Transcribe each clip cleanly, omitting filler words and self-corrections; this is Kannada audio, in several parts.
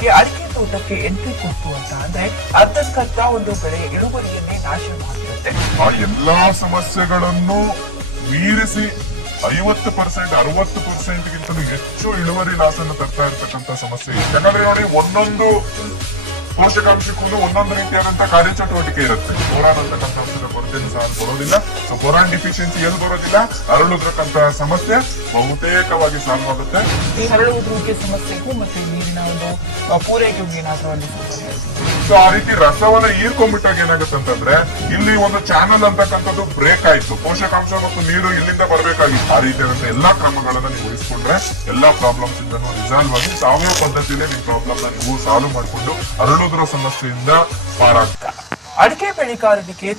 ಉದ್ರವಿಕೆ ಅಡಿಕೆ ತೋಟಕ್ಕೆ ಎಂಟ್ರಿ ಕೊಡ್ತು ಅಂತ ಅಂದ್ರೆ ಅರ್ಧಕ್ಕರ್ಧ ಒಂದು ಬೆಳೆ ಇಳುವರಿಯನ್ನೇ ನಾಶ ಮಾಡುತ್ತೆ. ಆ ಎಲ್ಲಾ ಸಮಸ್ಯೆಗಳನ್ನು ಮೀರಿಸಿ 50% 60% ಗಿಂತಲೂ ಹೆಚ್ಚು ಇಳುವರಿ ಲಾಸನ್ನು ತರ್ತಾ ಇರ್ತಕ್ಕಂಥ ಸಮಸ್ಯೆ. ಯಾಕಂದ್ರೆ ನೋಡಿ, ಒಂದೊಂದು ಪೋಷಕಾಂಶಕ್ಕೂ ಒಂದೊಂದು ರೀತಿಯಾದಂತಹ ಕಾರ್ಯಚಟುವಟಿಕೆ ಇರುತ್ತೆ. ಬೋರಾನ್ ಅಂತಕ್ಕಂಥ ಅಂಶದ ಕೊರತೆಯನ್ನು ಸಹ ಬರೋದಿಲ್ಲ. ಸೊ ಬೋರಾನ್ ಡಿಫಿಷಿಯನ್ಸಿ ಎಲ್ಲಿ ಬರೋದಿಲ್ಲ, ಹರಳುದ್ರಕ್ಕಂತ ಸಮಸ್ಯೆ ಬಹುತೇಕವಾಗಿ ಸಾಲ್ವ್ ಆಗುತ್ತೆ. ಈ ಹರಳು ಉದ್ರುವಿಕೆ ಸಮಸ್ಯೆಗೂ ಮತ್ತೆ ನೀರಿನ ಒಂದು ಪೂರೈಕೆಗೂ ಏನಾದ್ರೂ ಅಲ್ಲಿ ಸೊ ಆ ರೀತಿ ರಸವನ್ನ ಹೀರ್ಕೊಂಡ್ಬಿಟ್ಟಾಗ ಏನಾಗುತ್ತೆ ಅಂತಂದ್ರೆ, ಇಲ್ಲಿ ಒಂದು ಚಾನಲ್ ಅಂತಕ್ಕಂಥದ್ದು ಬ್ರೇಕ್ ಆಯ್ತು. ಪೋಷಕಾಂಶ ಮತ್ತು ನೀರು ಇಲ್ಲಿಂದ ಬರಬೇಕಾಗಿತ್ತು. ಆ ರೀತಿಯಾದಂತಹ ಎಲ್ಲಾ ಕ್ರಮಗಳನ್ನ ನೀವು ವಹಿಸ್ಕೊಂಡ್ರೆ ಎಲ್ಲಾ ಪ್ರಾಬ್ಲಮ್ಸ್ ಇಂದ ರಿಸಾಲ್ವ್ ಆಗಿ ಸಾವಯವ ಪದ್ಧತಿಯಲ್ಲಿ ನಿಮ್ ಪ್ರಾಬ್ಲಮ್ ನ ನೀವು ಸಾಲ್ವ್ ಮಾಡಿಕೊಂಡು ಹರಳುದ್ರ ಸಮಸ್ಯೆಯಿಂದ ಪಾರಾಗ್ತಾರೆ. ಅಡಿಕೆ ಬೆಳೆಗಾರರಿಗೆ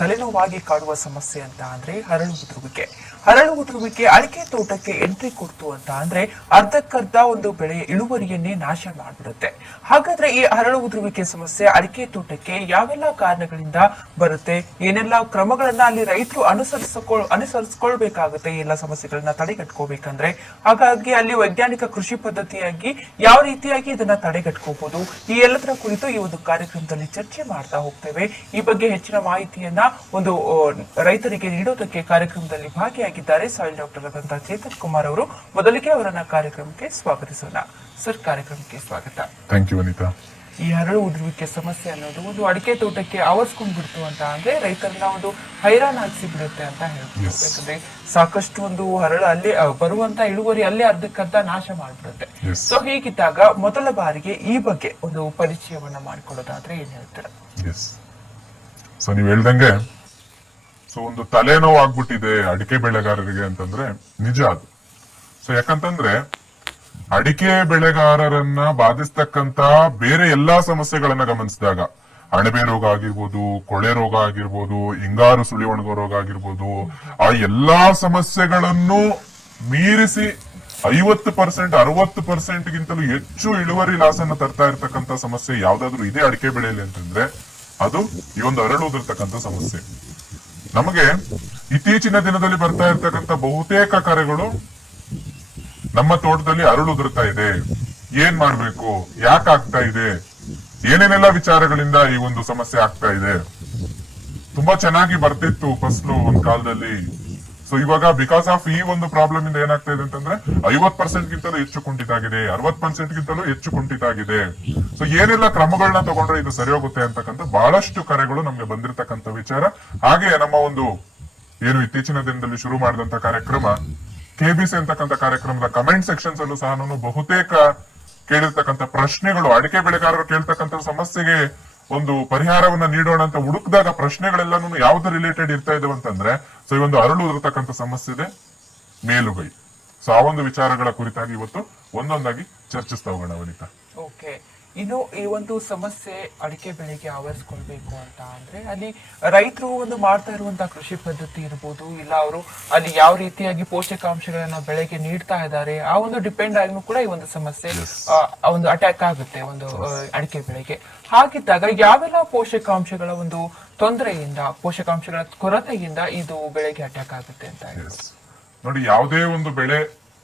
ತಲೆನೋವಾಗಿ ಕಾಡುವ ಸಮಸ್ಯೆ ಅಂತ ಅಂದ್ರೆ ಹರಳು ಉದುರುವಿಕೆ. ಹರಳು ಉದುರುವಿಕೆ ಅಡಿಕೆ ತೋಟಕ್ಕೆ ಎಂಟ್ರಿ ಕೊಡ್ತು ಅಂತ ಅಂದ್ರೆ ಅರ್ಧಕ್ಕರ್ಧ ಒಂದು ಬೆಳೆಯ ಇಳುವರಿಯನ್ನೇ ನಾಶ ಮಾಡಿಬಿಡುತ್ತೆ. ಹಾಗಾದ್ರೆ ಈ ಹರಳು ಉದುರುವಿಕೆ ಸಮಸ್ಯೆ ಅಡಿಕೆ ತೋಟಕ್ಕೆ ಯಾವೆಲ್ಲ ಕಾರಣಗಳಿಂದ ಬರುತ್ತೆ, ಏನೆಲ್ಲ ಕ್ರಮಗಳನ್ನ ಅಲ್ಲಿ ರೈತರು ಅನುಸರಿಸ್ಕೊಳ್ಬೇಕಾಗುತ್ತೆ ಈ ಎಲ್ಲ ಸಮಸ್ಯೆಗಳನ್ನ ತಡೆಗಟ್ಕೋಬೇಕಂದ್ರೆ? ಹಾಗಾಗಿ ಅಲ್ಲಿ ವೈಜ್ಞಾನಿಕ ಕೃಷಿ ಪದ್ಧತಿಯಾಗಿ ಯಾವ ರೀತಿಯಾಗಿ ಇದನ್ನ ತಡೆಗಟ್ಕೋಬಹುದು, ಈ ಎಲ್ಲದರ ಕುರಿತು ಈ ಒಂದು ಕಾರ್ಯಕ್ರಮದಲ್ಲಿ ಚರ್ಚೆ ಮಾಡ್ತಾ ಹೋಗ್ತೇವೆ. ಈ ಬಗ್ಗೆ ಹೆಚ್ಚಿನ ಮಾಹಿತಿಯನ್ನ ಒಂದು ರೈತರಿಗೆ ನೀಡೋದಕ್ಕೆ ಕಾರ್ಯಕ್ರಮದಲ್ಲಿ ಭಾಗಿಯಾಗಿದ್ದಾರೆ ಸಾಯಿಲ್ ಡಾಕ್ಟರ್ ಆದಂತಹ ಚೇತನ್ ಕುಮಾರ್ ಅವರು. ಮೊದಲಿಗೆ ಅವರನ್ನ ಕಾರ್ಯಕ್ರಮಕ್ಕೆ ಸ್ವಾಗತಿಸೋಣ. ಸರ್, ಕಾರ್ಯಕ್ರಮಕ್ಕೆ ಸ್ವಾಗತ. Thank you Anita. ಈ ಹರಳು ಉದುರುವಿಕೆ ಸಮಸ್ಯೆ ಅನ್ನೋದು ಒಂದು ಅಡಿಕೆ ತೋಟಕ್ಕೆ ಆವರಿಸ್ಕೊಂಡ್ ಬಿಡ್ತು ಅಂತ ಅಂದ್ರೆ ರೈತರನ್ನ ಒಂದು ಹೈರಾಣಾಗಿಸಿ ಬಿಡುತ್ತೆ ಅಂತ ಹೇಳ್ಬೋದು. ಯಾಕಂದ್ರೆ ಸಾಕಷ್ಟು ಒಂದು ಹರಳು ಅಲ್ಲಿ ಬರುವಂತ ಇಳುವರಿ ಅಲ್ಲೇ ಅರ್ಧಕ್ಕರ್ಧ ನಾಶ ಮಾಡ್ಬಿಡುತ್ತೆ. ಸೊ ಹೀಗಿದ್ದಾಗ ಮೊದಲ ಬಾರಿಗೆ ಈ ಬಗ್ಗೆ ಒಂದು ಪರಿಚಯವನ್ನ ಮಾಡ್ಕೊಳ್ಳೋದಾದ್ರೆ ಏನ್ ಹೇಳ್ತೀರಾ? ಸೊ ನೀವ್ ಹೇಳ್ದಂಗೆ, ಸೊ ಒಂದು ತಲೆನೋವು ಆಗ್ಬಿಟ್ಟಿದೆ ಅಡಿಕೆ ಬೆಳೆಗಾರರಿಗೆ ಅಂತಂದ್ರೆ ನಿಜ ಅದು. ಸೊ ಯಾಕಂತಂದ್ರೆ ಅಡಿಕೆ ಬೆಳೆಗಾರರನ್ನ ಬಾಧಿಸ್ತಕ್ಕಂತ ಬೇರೆ ಎಲ್ಲಾ ಸಮಸ್ಯೆಗಳನ್ನ ಗಮನಿಸಿದಾಗ, ಅಣಬೆ ರೋಗ ಆಗಿರ್ಬೋದು, ಕೊಳೆ ರೋಗ ಆಗಿರ್ಬೋದು, ಹಿಂಗಾರು ಸುಳಿ ಒಣಗೋ ರೋಗ ಆಗಿರ್ಬೋದು, ಆ ಎಲ್ಲಾ ಸಮಸ್ಯೆಗಳನ್ನು ಮೀರಿಸಿ 50% 60% ಗಿಂತಲೂ ಹೆಚ್ಚು ಇಳುವರಿ ಲಾಸನ್ನ ತರ್ತಾ ಇರ್ತಕ್ಕಂಥ ಸಮಸ್ಯೆ ಯಾವ್ದಾದ್ರು ಇದೆ ಅಡಿಕೆ ಬೆಳೆಯಲ್ಲಿ ಅಂತಂದ್ರೆ ಅದು ಈ ಒಂದು ಹರಳು ಉದುರ್ತಕ್ಕಂಥ ಸಮಸ್ಯೆ. ನಮಗೆ ಇತ್ತೀಚಿನ ದಿನದಲ್ಲಿ ಬರ್ತಾ ಇರ್ತಕ್ಕಂಥ ಬಹುತೇಕ ಕರೆಗಳು, ನಮ್ಮ ತೋಟದಲ್ಲಿ ಹರಳು ಉದುರ್ತಾ ಇದೆ, ಏನ್ ಮಾಡ್ಬೇಕು, ಯಾಕೆ ಆಗ್ತಾ ಇದೆ, ಏನೇನೆಲ್ಲ ವಿಚಾರಗಳಿಂದ ಈ ಒಂದು ಸಮಸ್ಯೆ ಆಗ್ತಾ ಇದೆ. ತುಂಬಾ ಚೆನ್ನಾಗಿ ಬರ್ತಿತ್ತು ಫಸ್ಲು ಒಂದ್ ಕಾಲದಲ್ಲಿ. ಸೊ ಇವಾಗ ಬಿಕಾಸ್ ಆಫ್ ಈ ಒಂದು ಪ್ರಾಬ್ಲಮ್ ಇಂದ ಏನಾಗ್ತಾ ಇದೆ ಅಂತಂದ್ರೆ 50% ಗಿಂತಲೂ ಹೆಚ್ಚು ಕುಂಠಿತ ಆಗಿದೆ, 60% ಗಿಂತಲೂ ಹೆಚ್ಚು ಕುಂಠಿತ ಆಗಿದೆ. ಸೊ ಏನೆಲ್ಲ ಕ್ರಮಗಳನ್ನ ತಗೊಂಡ್ರೆ ಇದು ಸರಿ ಹೋಗುತ್ತೆ ಅಂತಕ್ಕಂಥ ಬಹಳಷ್ಟು ಕರೆಗಳು ನಮ್ಗೆ ಬಂದಿರತಕ್ಕಂಥ ವಿಚಾರ. ಹಾಗೆ ನಮ್ಮ ಒಂದು ಏನು ಇತ್ತೀಚಿನ ದಿನದಲ್ಲಿ ಶುರು ಮಾಡಿದಂತ ಕಾರ್ಯಕ್ರಮ KBC ಅಂತಕ್ಕಂಥ ಕಾರ್ಯಕ್ರಮದ ಕಮೆಂಟ್ ಸೆಕ್ಷನ್ಸ್ ಅಲ್ಲೂ ಸಹ ಬಹುತೇಕ ಕೇಳಿರ್ತಕ್ಕಂಥ ಪ್ರಶ್ನೆಗಳು, ಅಡಿಕೆ ಬೆಳೆಗಾರರು ಕೇಳ್ತಕ್ಕಂಥ ಸಮಸ್ಯೆಗೆ ಒಂದು ಪರಿಹಾರವನ್ನ ನೀಡೋಣ ಅಂತ ಹುಡುಕ್ದಾಗ ಪ್ರಶ್ನೆಗಳೆಲ್ಲಾನು ಯಾವ್ದು ರಿಲೇಟೆಡ್ ಇರ್ತಾ ಇದಾವೆ ಅಂತಂದ್ರೆ, ಸೊ ಈ ಒಂದು ಹರಳು ಉದುರತಕ್ಕಂಥ ಸಮಸ್ಯೆ ಇದೆ, ಮೇಲುಗೈ. ಸೊ ಆ ಒಂದು ವಿಚಾರಗಳ ಕುರಿತಾಗಿ ಇವತ್ತು ಒಂದೊಂದಾಗಿ ಚರ್ಚಿಸ್ತಾ ಹೋಗೋಣ ವನಿತಾ. ಓಕೆ, ಇನ್ನು ಈ ಒಂದು ಸಮಸ್ಯೆ ಅಡಿಕೆ ಬೆಳೆಗೆ ಆವರಿಸ್ಕೊಳ್ಬೇಕು ಅಂತ ಅಂದ್ರೆ ಅಲ್ಲಿ ರೈತರು ಒಂದು ಮಾಡ್ತಾ ಇರುವಂತಹ ಕೃಷಿ ಪದ್ಧತಿ ಇರ್ಬೋದು, ಇಲ್ಲ ಅವರು ಅಲ್ಲಿ ಯಾವ ರೀತಿಯಾಗಿ ಪೋಷಕಾಂಶಗಳನ್ನ ಬೆಳೆಗೆ ನೀಡ್ತಾ ಇದ್ದಾರೆ, ಆ ಒಂದು ಡಿಪೆಂಡ್ ಆಗಿ ಕೂಡ ಈ ಒಂದು ಸಮಸ್ಯೆ ಒಂದು ಅಟ್ಯಾಕ್ ಆಗುತ್ತೆ ಒಂದು ಅಡಿಕೆ ಬೆಳೆಗೆ. ಹಾಗಿದ್ದಾಗ ಯಾವೆಲ್ಲ ಪೋಷಕಾಂಶಗಳ ಒಂದು ತೊಂದರೆಯಿಂದ, ಪೋಷಕಾಂಶಗಳ ಕೊರತೆಯಿಂದ ಇದು ಬೆಳೆಗೆ ಅಟ್ಯಾಕ್ ಆಗುತ್ತೆ ಅಂತ ನೋಡಿ, ಯಾವುದೇ ಒಂದು ಬೆಳೆ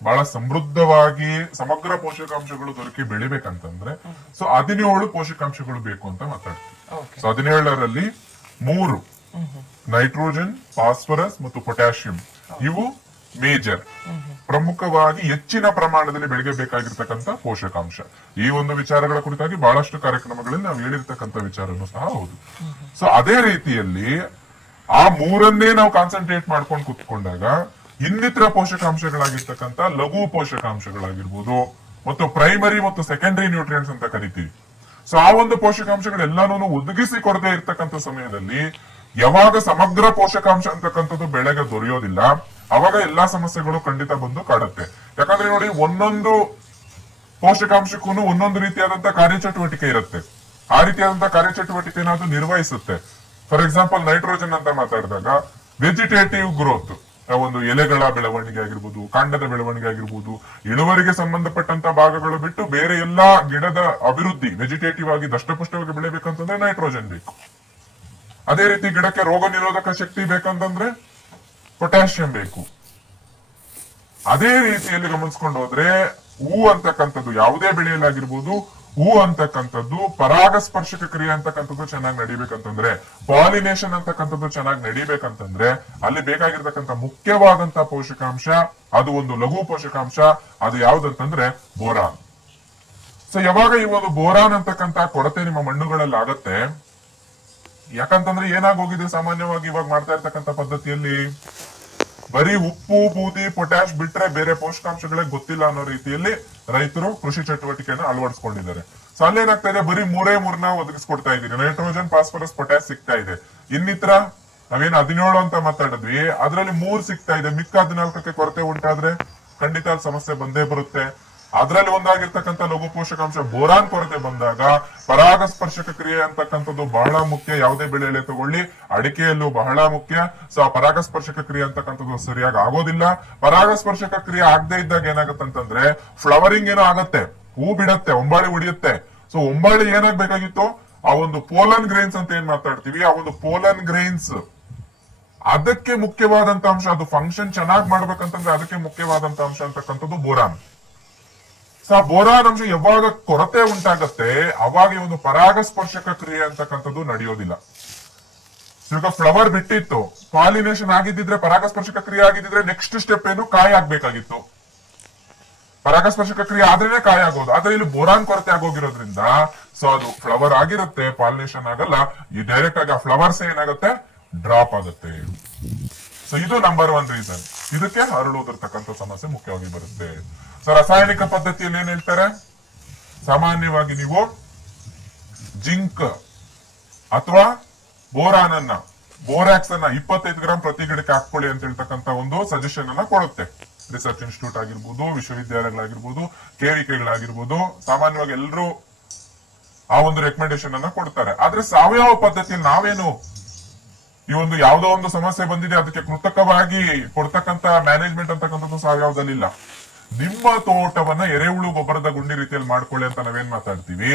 ಬಹಳ ಸಮೃದ್ಧವಾಗಿ ಸಮಗ್ರ ಪೋಷಕಾಂಶಗಳು ದೊರಕಿ ಬೆಳಿಬೇಕಂತಂದ್ರೆ ಸೊ 17 ಪೋಷಕಾಂಶಗಳು ಬೇಕು ಅಂತ ಮಾತಾಡ್ತೀವಿ. ಸೊ 17ರಲ್ಲಿ 3 ನೈಟ್ರೋಜನ್, ಫಾಸ್ಫರಸ್ ಮತ್ತು ಪೊಟ್ಯಾಷಿಯಂ, ಇವು ಮೇಜರ್, ಪ್ರಮುಖವಾಗಿ ಹೆಚ್ಚಿನ ಪ್ರಮಾಣದಲ್ಲಿ ಬೆಳೆಗೆ ಬೇಕಾಗಿರ್ತಕ್ಕಂಥ ಪೋಷಕಾಂಶ. ಈ ಒಂದು ವಿಚಾರಗಳ ಕುರಿತಾಗಿ ಬಹಳಷ್ಟು ಕಾರ್ಯಕ್ರಮಗಳಲ್ಲಿ ನಾವು ಹೇಳಿರ್ತಕ್ಕಂಥ ವಿಚಾರನೂ ಸಹ ಹೌದು. ಸೊ ಅದೇ ರೀತಿಯಲ್ಲಿ ಆ 3ಅನ್ನೇ ನಾವು ಕಾನ್ಸಂಟ್ರೇಟ್ ಮಾಡ್ಕೊಂಡು ಕುತ್ಕೊಂಡಾಗ ಇನ್ನಿತರ ಪೋಷಕಾಂಶಗಳಾಗಿರ್ತಕ್ಕಂಥ ಲಘು ಪೋಷಕಾಂಶಗಳಾಗಿರ್ಬೋದು ಮತ್ತು ಪ್ರೈಮರಿ ಮತ್ತು ಸೆಕೆಂಡರಿ ನ್ಯೂಟ್ರಿಯೆಂಟ್ಸ್ ಅಂತ ಕರಿತೀವಿ. ಸೊ ಆ ಒಂದು ಪೋಷಕಾಂಶಗಳೆಲ್ಲಾನು ಒದಗಿಸಿ ಕೊಡದೆ ಇರ್ತಕ್ಕಂಥ ಸಮಯದಲ್ಲಿ ಯಾವಾಗ ಸಮಗ್ರ ಪೋಷಕಾಂಶ ಅಂತಕ್ಕಂಥದ್ದು ಬೆಳೆಗೆ ದೊರೆಯೋದಿಲ್ಲ, ಅವಾಗ ಎಲ್ಲಾ ಸಮಸ್ಯೆಗಳು ಖಂಡಿತ ಬಂದು ಕಾಡುತ್ತೆ. ಯಾಕಂದ್ರೆ ನೋಡಿ, ಒಂದೊಂದು ಪೋಷಕಾಂಶಕ್ಕೂ ಒಂದೊಂದು ರೀತಿಯಾದಂತ ಕಾರ್ಯಚಟುವಟಿಕೆ ಇರುತ್ತೆ. ಆ ರೀತಿಯಾದಂತಹ ಕಾರ್ಯಚಟುವಟಿಕೆನ ಅದು ನಿರ್ವಹಿಸುತ್ತೆ. ಫಾರ್ ಎಕ್ಸಾಂಪಲ್ ನೈಟ್ರೋಜನ್ ಅಂತ ಮಾತಾಡಿದಾಗ ವೆಜಿಟೇಟಿವ್ ಗ್ರೋತ್, ಒಂದು ಎಲೆಗಳ ಬೆಳವಣಿಗೆ ಆಗಿರ್ಬೋದು, ಕಾಂಡದ ಬೆಳವಣಿಗೆ ಆಗಿರ್ಬೋದು, ಇಳುವರಿಗೆ ಸಂಬಂಧಪಟ್ಟಂತ ಭಾಗಗಳು ಬಿಟ್ಟು ಬೇರೆ ಎಲ್ಲಾ ಗಿಡದ ಅಭಿವೃದ್ಧಿ ವೆಜಿಟೇಟಿವ್ ಆಗಿ ದಷ್ಟಪುಷ್ಟವಾಗಿ ಬೆಳಿಬೇಕಂತಂದ್ರೆ ನೈಟ್ರೋಜನ್ ಬೇಕು. ಅದೇ ರೀತಿ ಗಿಡಕ್ಕೆ ರೋಗ ನಿರೋಧಕ ಶಕ್ತಿ ಬೇಕಂತಂದ್ರೆ ಪೊಟ್ಯಾಷಿಯಂ ಬೇಕು. ಅದೇ ರೀತಿಯಲ್ಲಿ ಗಮನಿಸ್ಕೊಂಡು ಹೋದ್ರೆ ಹೂ ಅಂತಕ್ಕಂಥದ್ದು ಯಾವುದೇ ಬೆಳೆಯಲ್ಲಾಗಿರ್ಬೋದು, ಹೂ ಅಂತಕ್ಕಂಥದ್ದು ಪರಾಗಸ್ಪರ್ಶಕ ಕ್ರಿಯೆ ಅಂತಕ್ಕಂಥದ್ದು ಚೆನ್ನಾಗಿ ನಡಿಬೇಕಂತಂದ್ರೆ, ಪಾಲಿನೇಷನ್ ಅಂತಕ್ಕಂಥದ್ದು ಚೆನ್ನಾಗಿ ನಡಿಬೇಕಂತಂದ್ರೆ ಅಲ್ಲಿ ಬೇಕಾಗಿರ್ತಕ್ಕಂಥ ಮುಖ್ಯವಾದಂತ ಪೋಷಕಾಂಶ, ಅದು ಒಂದು ಲಘು ಪೋಷಕಾಂಶ, ಅದು ಯಾವ್ದಂತಂದ್ರೆ ಬೋರಾನ್. ಸೊ ಯಾವಾಗ ಈ ಒಂದು ಬೋರಾನ್ ಅಂತಕ್ಕಂಥ ಕೊರತೆ ನಿಮ್ಮ ಮಣ್ಣುಗಳಲ್ಲಿ ಆಗತ್ತೆ, ಯಾಕಂತಂದ್ರೆ ಏನಾಗೋಗಿದೆ ಸಾಮಾನ್ಯವಾಗಿ ಇವಾಗ ಮಾಡ್ತಾ ಇರ್ತಕ್ಕಂಥ ಪದ್ಧತಿಯಲ್ಲಿ ಬರೀ ಉಪ್ಪು, ಬೂದಿ, ಪೊಟ್ಯಾಶ್ ಬಿಟ್ರೆ ಬೇರೆ ಪೋಷಕಾಂಶಗಳೇ ಗೊತ್ತಿಲ್ಲ ಅನ್ನೋ ರೀತಿಯಲ್ಲಿ ರೈತರು ಕೃಷಿ ಚಟುವಟಿಕೆಯನ್ನು ಅಳವಡಿಸ್ಕೊಂಡಿದ್ದಾರೆ. ಸೊ ಅಲ್ಲೇನಾಗ್ತಾ ಇದೆ, ಬರೀ ಮೂರನ್ನ ಒದಗಿಸ್ಕೊಡ್ತಾ ಇದ್ದೀರಿ. ನೈಟ್ರೋಜನ್, ಫಾಸ್ಫರಸ್, ಪೊಟ್ಯಾಶ್ ಸಿಗ್ತಾ ಇದೆ. ಇನ್ನಿತರ ನಾವೇನು 17 ಅಂತ ಮಾತಾಡಿದ್ವಿ, ಅದ್ರಲ್ಲಿ 3 ಸಿಗ್ತಾ ಇದೆ. ಮಿಕ್ಕ 14ಕ್ಕೆ ಕೊರತೆ ಉಂಟಾದ್ರೆ ಖಂಡಿತ ಅಲ್ಲಿ ಸಮಸ್ಯೆ ಬಂದೇ ಬರುತ್ತೆ. ಅದರಲ್ಲಿ ಒಂದಾಗಿರ್ತಕ್ಕಂಥ ಲಘು ಪೋಷಕಾಂಶ ಬೋರಾನ್ ಕೊರತೆ ಬಂದಾಗ ಪರಾಗಸ್ಪರ್ಶಕ ಕ್ರಿಯೆ ಅಂತಕ್ಕಂಥದ್ದು ಬಹಳ ಮುಖ್ಯ. ಯಾವುದೇ ಬೆಳೆಯಲ್ಲಿ ತಗೊಳ್ಳಿ, ಅಡಿಕೆಯಲ್ಲೂ ಬಹಳ ಮುಖ್ಯ. ಸೊ ಆ ಪರಾಗಸ್ಪರ್ಶಕ ಕ್ರಿಯೆ ಅಂತಕ್ಕಂಥದ್ದು ಸರಿಯಾಗಿ ಆಗೋದಿಲ್ಲ. ಪರಾಗಸ್ಪರ್ಶಕ ಕ್ರಿಯೆ ಆಗದೆ ಇದ್ದಾಗ ಏನಾಗತ್ತಂತಂದ್ರೆ ಫ್ಲವರಿಂಗ್ ಏನೋ ಆಗತ್ತೆ, ಹೂ ಬಿಡತ್ತೆ, ಒಂಬಾಳಿ ಉಳಿಯುತ್ತೆ. ಸೊ ಒಂಬಾಳಿ ಏನಾಗ್ಬೇಕಾಗಿತ್ತು, ಆ ಒಂದು ಪೋಲನ್ ಗ್ರೈನ್ಸ್ ಅಂತ ಏನ್ ಮಾತಾಡ್ತೀವಿ, ಆ ಒಂದು ಪೋಲನ್ ಗ್ರೈನ್ಸ್ ಅದಕ್ಕೆ ಮುಖ್ಯವಾದಂತ ಅಂಶ. ಅದು ಫಂಕ್ಷನ್ ಚೆನ್ನಾಗಿ ಮಾಡ್ಬೇಕಂತಂದ್ರೆ ಅದಕ್ಕೆ ಮುಖ್ಯವಾದಂತ ಅಂಶ ಅಂತಕ್ಕಂಥದ್ದು ಬೋರಾನ್. ಸೊ ಬೋರಾನ್ ಅಂಶ ಯಾವಾಗ ಕೊರತೆ ಉಂಟಾಗತ್ತೆ ಅವಾಗ ಈ ಒಂದು ಪರಾಗಸ್ಪರ್ಶಕ ಕ್ರಿಯೆ ಅಂತಕ್ಕಂಥದ್ದು ನಡೆಯೋದಿಲ್ಲ. ಈಗ ಫ್ಲವರ್ ಬಿಟ್ಟಿತ್ತು, ಪಾಲಿನೇಷನ್ ಆಗಿದ್ದಿದ್ರೆ, ಪರಾಗಸ್ಪರ್ಶಕ ಕ್ರಿಯೆ ಆಗಿದ್ದಿದ್ರೆ ನೆಕ್ಸ್ಟ್ ಸ್ಟೆಪ್ ಏನು, ಕಾಯಿ ಆಗ್ಬೇಕಾಗಿತ್ತು. ಪರಾಗಸ್ಪರ್ಶಕ ಕ್ರಿಯೆ ಆದ್ರೇನೆ ಕಾಯಿ ಆಗೋದು. ಆದ್ರೆ ಇಲ್ಲಿ ಬೋರಾನ್ ಕೊರತೆ ಆಗೋಗಿರೋದ್ರಿಂದ ಸೊ ಅದು ಫ್ಲವರ್ ಆಗಿರುತ್ತೆ, ಪಾಲಿನೇಷನ್ ಆಗಲ್ಲ. ಈ ಡೈರೆಕ್ಟ್ ಆಗಿ ಆ ಫ್ಲವರ್ಸ್ ಏನಾಗುತ್ತೆ, ಡ್ರಾಪ್ ಆಗುತ್ತೆ. ಸೊ ಇದು ನಂಬರ್ 1 ರೀಸನ್. ಇದಕ್ಕೆ ಹರಳುವುದಿರ್ತಕ್ಕಂಥ ಸಮಸ್ಯೆ ಮುಖ್ಯವಾಗಿ ಬರುತ್ತೆ. ಸೊ ರಾಸಾಯನಿಕ ಪದ್ಧತಿಯಲ್ಲಿ ಏನ್ ಹೇಳ್ತಾರೆ, ಸಾಮಾನ್ಯವಾಗಿ ನೀವು ಜಿಂಕ್ ಅಥವಾ ಬೋರಾನ್ ಅನ್ನ, ಬೋರಾಕ್ಸ್ ಅನ್ನ 25 ಗ್ರಾಂ ಪ್ರತಿ ಗಿಡಕ್ಕೆ ಹಾಕೊಳ್ಳಿ ಅಂತ ಹೇಳ್ತಕ್ಕಂಥ ಒಂದು ಸಜೆಷನ್ ಅನ್ನ ಕೊಡುತ್ತೆ. ರಿಸರ್ಚ್ ಇನ್ಸ್ಟಿಟ್ಯೂಟ್ ಆಗಿರ್ಬೋದು, ವಿಶ್ವವಿದ್ಯಾಲಯಗಳಾಗಿರ್ಬೋದು, KVKಗಳಾಗಿರ್ಬೋದು, ಸಾಮಾನ್ಯವಾಗಿ ಎಲ್ಲರೂ ಆ ಒಂದು ರೆಕಮೆಂಡೇಶನ್ ಅನ್ನ ಕೊಡ್ತಾರೆ. ಆದ್ರೆ ಸಾವಯವ ಪದ್ಧತಿಯಲ್ಲಿ ನಾವೇನು ಈ ಒಂದು ಯಾವುದೋ ಒಂದು ಸಮಸ್ಯೆ ಬಂದಿದೆ ಅದಕ್ಕೆ ಕೃತಕವಾಗಿ ಕೊಡ್ತಕ್ಕಂತ ಮ್ಯಾನೇಜ್ಮೆಂಟ್ ಅಂತಕ್ಕಂಥದ್ದು ಸಾವಯವದಲ್ಲಿಲ್ಲ. ನಿಮ್ಮ ತೋಟವನ್ನ ಎರೆಹುಳು ಗೊಬ್ಬರದ ಗುಂಡಿ ರೀತಿಯಲ್ಲಿ ಮಾಡ್ಕೊಳ್ಳಿ ಅಂತ ನಾವೇನ್ ಮಾತಾಡ್ತೀವಿ.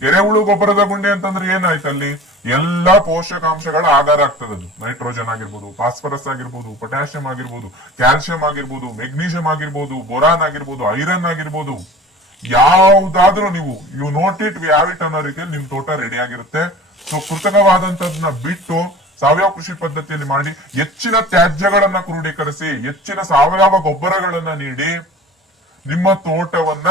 ಎರೆಹುಳು ಗೊಬ್ಬರದ ಗುಂಡಿ ಅಂತಂದ್ರೆ ಏನಾಯ್ತು, ಅಲ್ಲಿ ಎಲ್ಲಾ ಪೋಷಕಾಂಶಗಳ ಆಧಾರ ಆಗ್ತದದು. ನೈಟ್ರೋಜನ್ ಆಗಿರ್ಬೋದು, ಫಾಸ್ಫರಸ್ ಆಗಿರ್ಬೋದು, ಪೊಟ್ಯಾಷಿಯಂ ಆಗಿರ್ಬೋದು, ಕ್ಯಾಲ್ಸಿಯಂ ಆಗಿರ್ಬೋದು, ಮೆಗ್ನೀಷಿಯಂ ಆಗಿರ್ಬೋದು, ಬೋರಾನ್ ಆಗಿರ್ಬೋದು, ಐರನ್ ಆಗಿರ್ಬೋದು, ಯಾವ್ದಾದ್ರೂ ನೀವು note it, we have it ಅನ್ನೋ ರೀತಿಯಲ್ಲಿ ನಿಮ್ ತೋಟ ರೆಡಿ ಆಗಿರುತ್ತೆ. ಸೊ ಕೃತಕವಾದಂತದನ್ನ ಬಿಟ್ಟು ಸಾವಯವ ಕೃಷಿ ಪದ್ಧತಿಯಲ್ಲಿ ಮಾಡಿ, ಹೆಚ್ಚಿನ ತ್ಯಾಜ್ಯಗಳನ್ನ ಕ್ರೋಢೀಕರಿಸಿ, ಹೆಚ್ಚಿನ ಸಾವಯವ ಗೊಬ್ಬರಗಳನ್ನ ನೀಡಿ ನಿಮ್ಮ ತೋಟವನ್ನ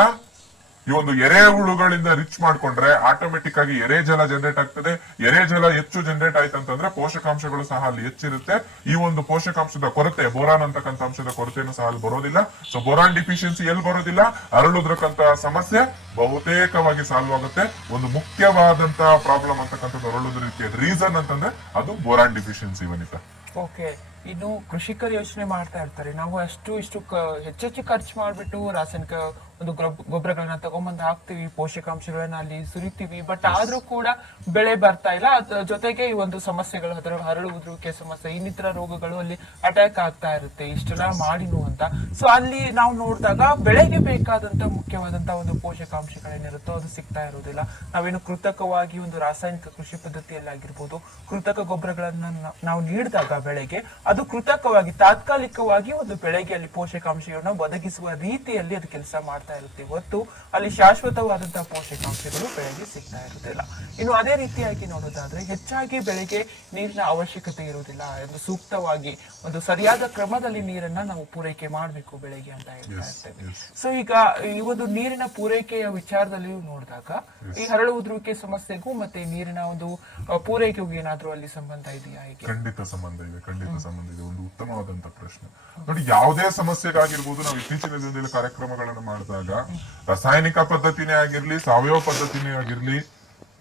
ಈ ಒಂದು ಎರೆಹುಳುಗಳಿಂದ ರಿಚ್ ಮಾಡ್ಕೊಂಡ್ರೆ ಆಟೋಮೆಟಿಕ್ ಆಗಿ ಎರೆಜಲ ಜನರೇಟ್ ಆಗ್ತದೆ. ಎರೆಜಲ ಹೆಚ್ಚು ಜನರೇಟ್ ಆಯ್ತಂತಂದ್ರೆ ಪೋಷಕಾಂಶಗಳು ಸಹ ಅಲ್ಲಿ ಹೆಚ್ಚಿರುತ್ತೆ. ಈ ಒಂದು ಪೋಷಕಾಂಶದ ಕೊರತೆ, ಬೋರಾನ್ ಅಂತಕ್ಕಂಥ ಅಂಶದ ಕೊರತೆಯನ್ನು ಸಹ ಅಲ್ಲಿ ಬರೋದಿಲ್ಲ. ಸೊ ಬೋರಾನ್ ಡಿಫಿಷಿಯನ್ಸಿ ಎಲ್ಲಿ ಬರೋದಿಲ್ಲ, ಅರಳುದ್ರಕ್ಕಂತ ಸಮಸ್ಯೆ ಬಹುತೇಕವಾಗಿ ಸಾಲ್ವ್ ಆಗುತ್ತೆ. ಒಂದು ಮುಖ್ಯವಾದಂತ ಪ್ರಾಬ್ಲಮ್ ಅಂತಕ್ಕಂಥದ್ದು ಅರಳುದ್ರ ರೀತಿಯ ರೀಸನ್ ಅಂತಂದ್ರೆ ಅದು ಬೋರಾನ್ ಡಿಫಿಷಿಯನ್ಸಿ. ವನಿತಾ, ಓಕೆ. ಇನ್ನು ಕೃಷಿಕರು ಯೋಚನೆ ಮಾಡ್ತಾ ಇರ್ತಾರೆ, ನಾವು ಇಷ್ಟು ಹೆಚ್ಚೆಚ್ಚು ಖರ್ಚು ಮಾಡ್ಬಿಟ್ಟು ರಾಸಾಯನಿಕ ಒಂದು ಗೊಬ್ಬರಗಳನ್ನ ತಗೊಂಬಂದು ಹಾಕ್ತಿವಿ, ಪೋಷಕಾಂಶಗಳನ್ನ ಅಲ್ಲಿ ಸುರಿತೀವಿ, ಬಟ್ ಆದ್ರೂ ಕೂಡ ಬೆಳೆ ಬರ್ತಾ ಇಲ್ಲ. ಅದ್ರ ಜೊತೆಗೆ ಈ ಒಂದು ಸಮಸ್ಯೆಗಳು, ಅದರ ಹರಳುವುದಕ್ಕೆ ಸಮಸ್ಯೆ, ಇನ್ನಿತರ ರೋಗಗಳು ಅಲ್ಲಿ ಅಟ್ಯಾಕ್ ಆಗ್ತಾ ಇರುತ್ತೆ, ಇಷ್ಟೆಲ್ಲ ಮಾಡಿನು ಅಂತ. ಸೊ ಅಲ್ಲಿ ನಾವು ನೋಡಿದಾಗ ಬೆಳೆಗೆ ಬೇಕಾದಂತ ಮುಖ್ಯವಾದಂತ ಒಂದು ಪೋಷಕಾಂಶಗಳೇನಿರುತ್ತೋ ಅದು ಸಿಗ್ತಾ ಇರೋದಿಲ್ಲ. ನಾವೇನು ಕೃತಕವಾಗಿ ಒಂದು ರಾಸಾಯನಿಕ ಕೃಷಿ ಪದ್ಧತಿಯಲ್ಲಿ ಆಗಿರ್ಬೋದು, ಕೃತಕ ಗೊಬ್ಬರಗಳನ್ನ ನಾವು ನೀಡಿದಾಗ ಬೆಳೆಗೆ ಅದು ಕೃತಕವಾಗಿ ತಾತ್ಕಾಲಿಕವಾಗಿ ಒಂದು ಬೆಳೆಗೆ ಅಲ್ಲಿ ಪೋಷಕಾಂಶಗಳನ್ನ ಒದಗಿಸುವ ರೀತಿಯಲ್ಲಿ ಅದು ಕೆಲಸ ಮಾಡ್ತಾ ಇರುತ್ತೆ ಹೊತ್ತು ಅಲ್ಲಿ ಶಾಶ್ವತವಾದಂತಹ ಪೋಷಕಾಂಶಗಳು ಬೆಳೆಗೆ ಸಿಗ್ತಾ ಇರುವುದಿಲ್ಲ. ಇನ್ನು ಅದೇ ರೀತಿಯಾಗಿ ನೋಡೋದಾದ್ರೆ ಹೆಚ್ಚಾಗಿ ಬೆಳೆಗೆ ನೀರಿನ ಅವಶ್ಯಕತೆ ಇರುವುದಿಲ್ಲ. ಒಂದು ಸೂಕ್ತವಾಗಿ ಒಂದು ಸರಿಯಾದ ಕ್ರಮದಲ್ಲಿ ನೀರನ್ನ ನಾವು ಪೂರೈಕೆ ಮಾಡಬೇಕು ಬೆಳೆಗೆ ಅಂತ ಹೇಳ್ತಾ ಇರ್ತೇವೆ. ಸೊ ಈಗ ಈ ಒಂದು ನೀರಿನ ಪೂರೈಕೆಯ ವಿಚಾರದಲ್ಲಿಯೂ ನೋಡಿದಾಗ ಈ ಹರಳುವುದಕ್ಕೆ ಸಮಸ್ಯೆಗೂ ಮತ್ತೆ ನೀರಿನ ಒಂದು ಪೂರೈಕೆಗೂ ಏನಾದ್ರೂ ಅಲ್ಲಿ ಸಂಬಂಧ ಇದೆಯಾ? ಖಂಡಿತ ಸಂಬಂಧ ಇದೆ, ಖಂಡಿತ ಸಂಬಂಧ ಇದೆ. ಒಂದು ಉತ್ತಮವಾದಂತ ಪ್ರಶ್ನೆ ನೋಡಿ. ಯಾವುದೇ ಸಮಸ್ಯೆಗಾಗಿರ್ಬೋದು, ನಾವು ಇತ್ತೀಚಿನ ದಿನದಲ್ಲಿ ಕಾರ್ಯಕ್ರಮಗಳನ್ನು ಮಾಡಿದಾಗ ರಾಸಾಯನಿಕ ಪದ್ಧತಿನೇ ಆಗಿರ್ಲಿ, ಸಾವಯವ ಪದ್ಧತಿನೇ ಆಗಿರ್ಲಿ,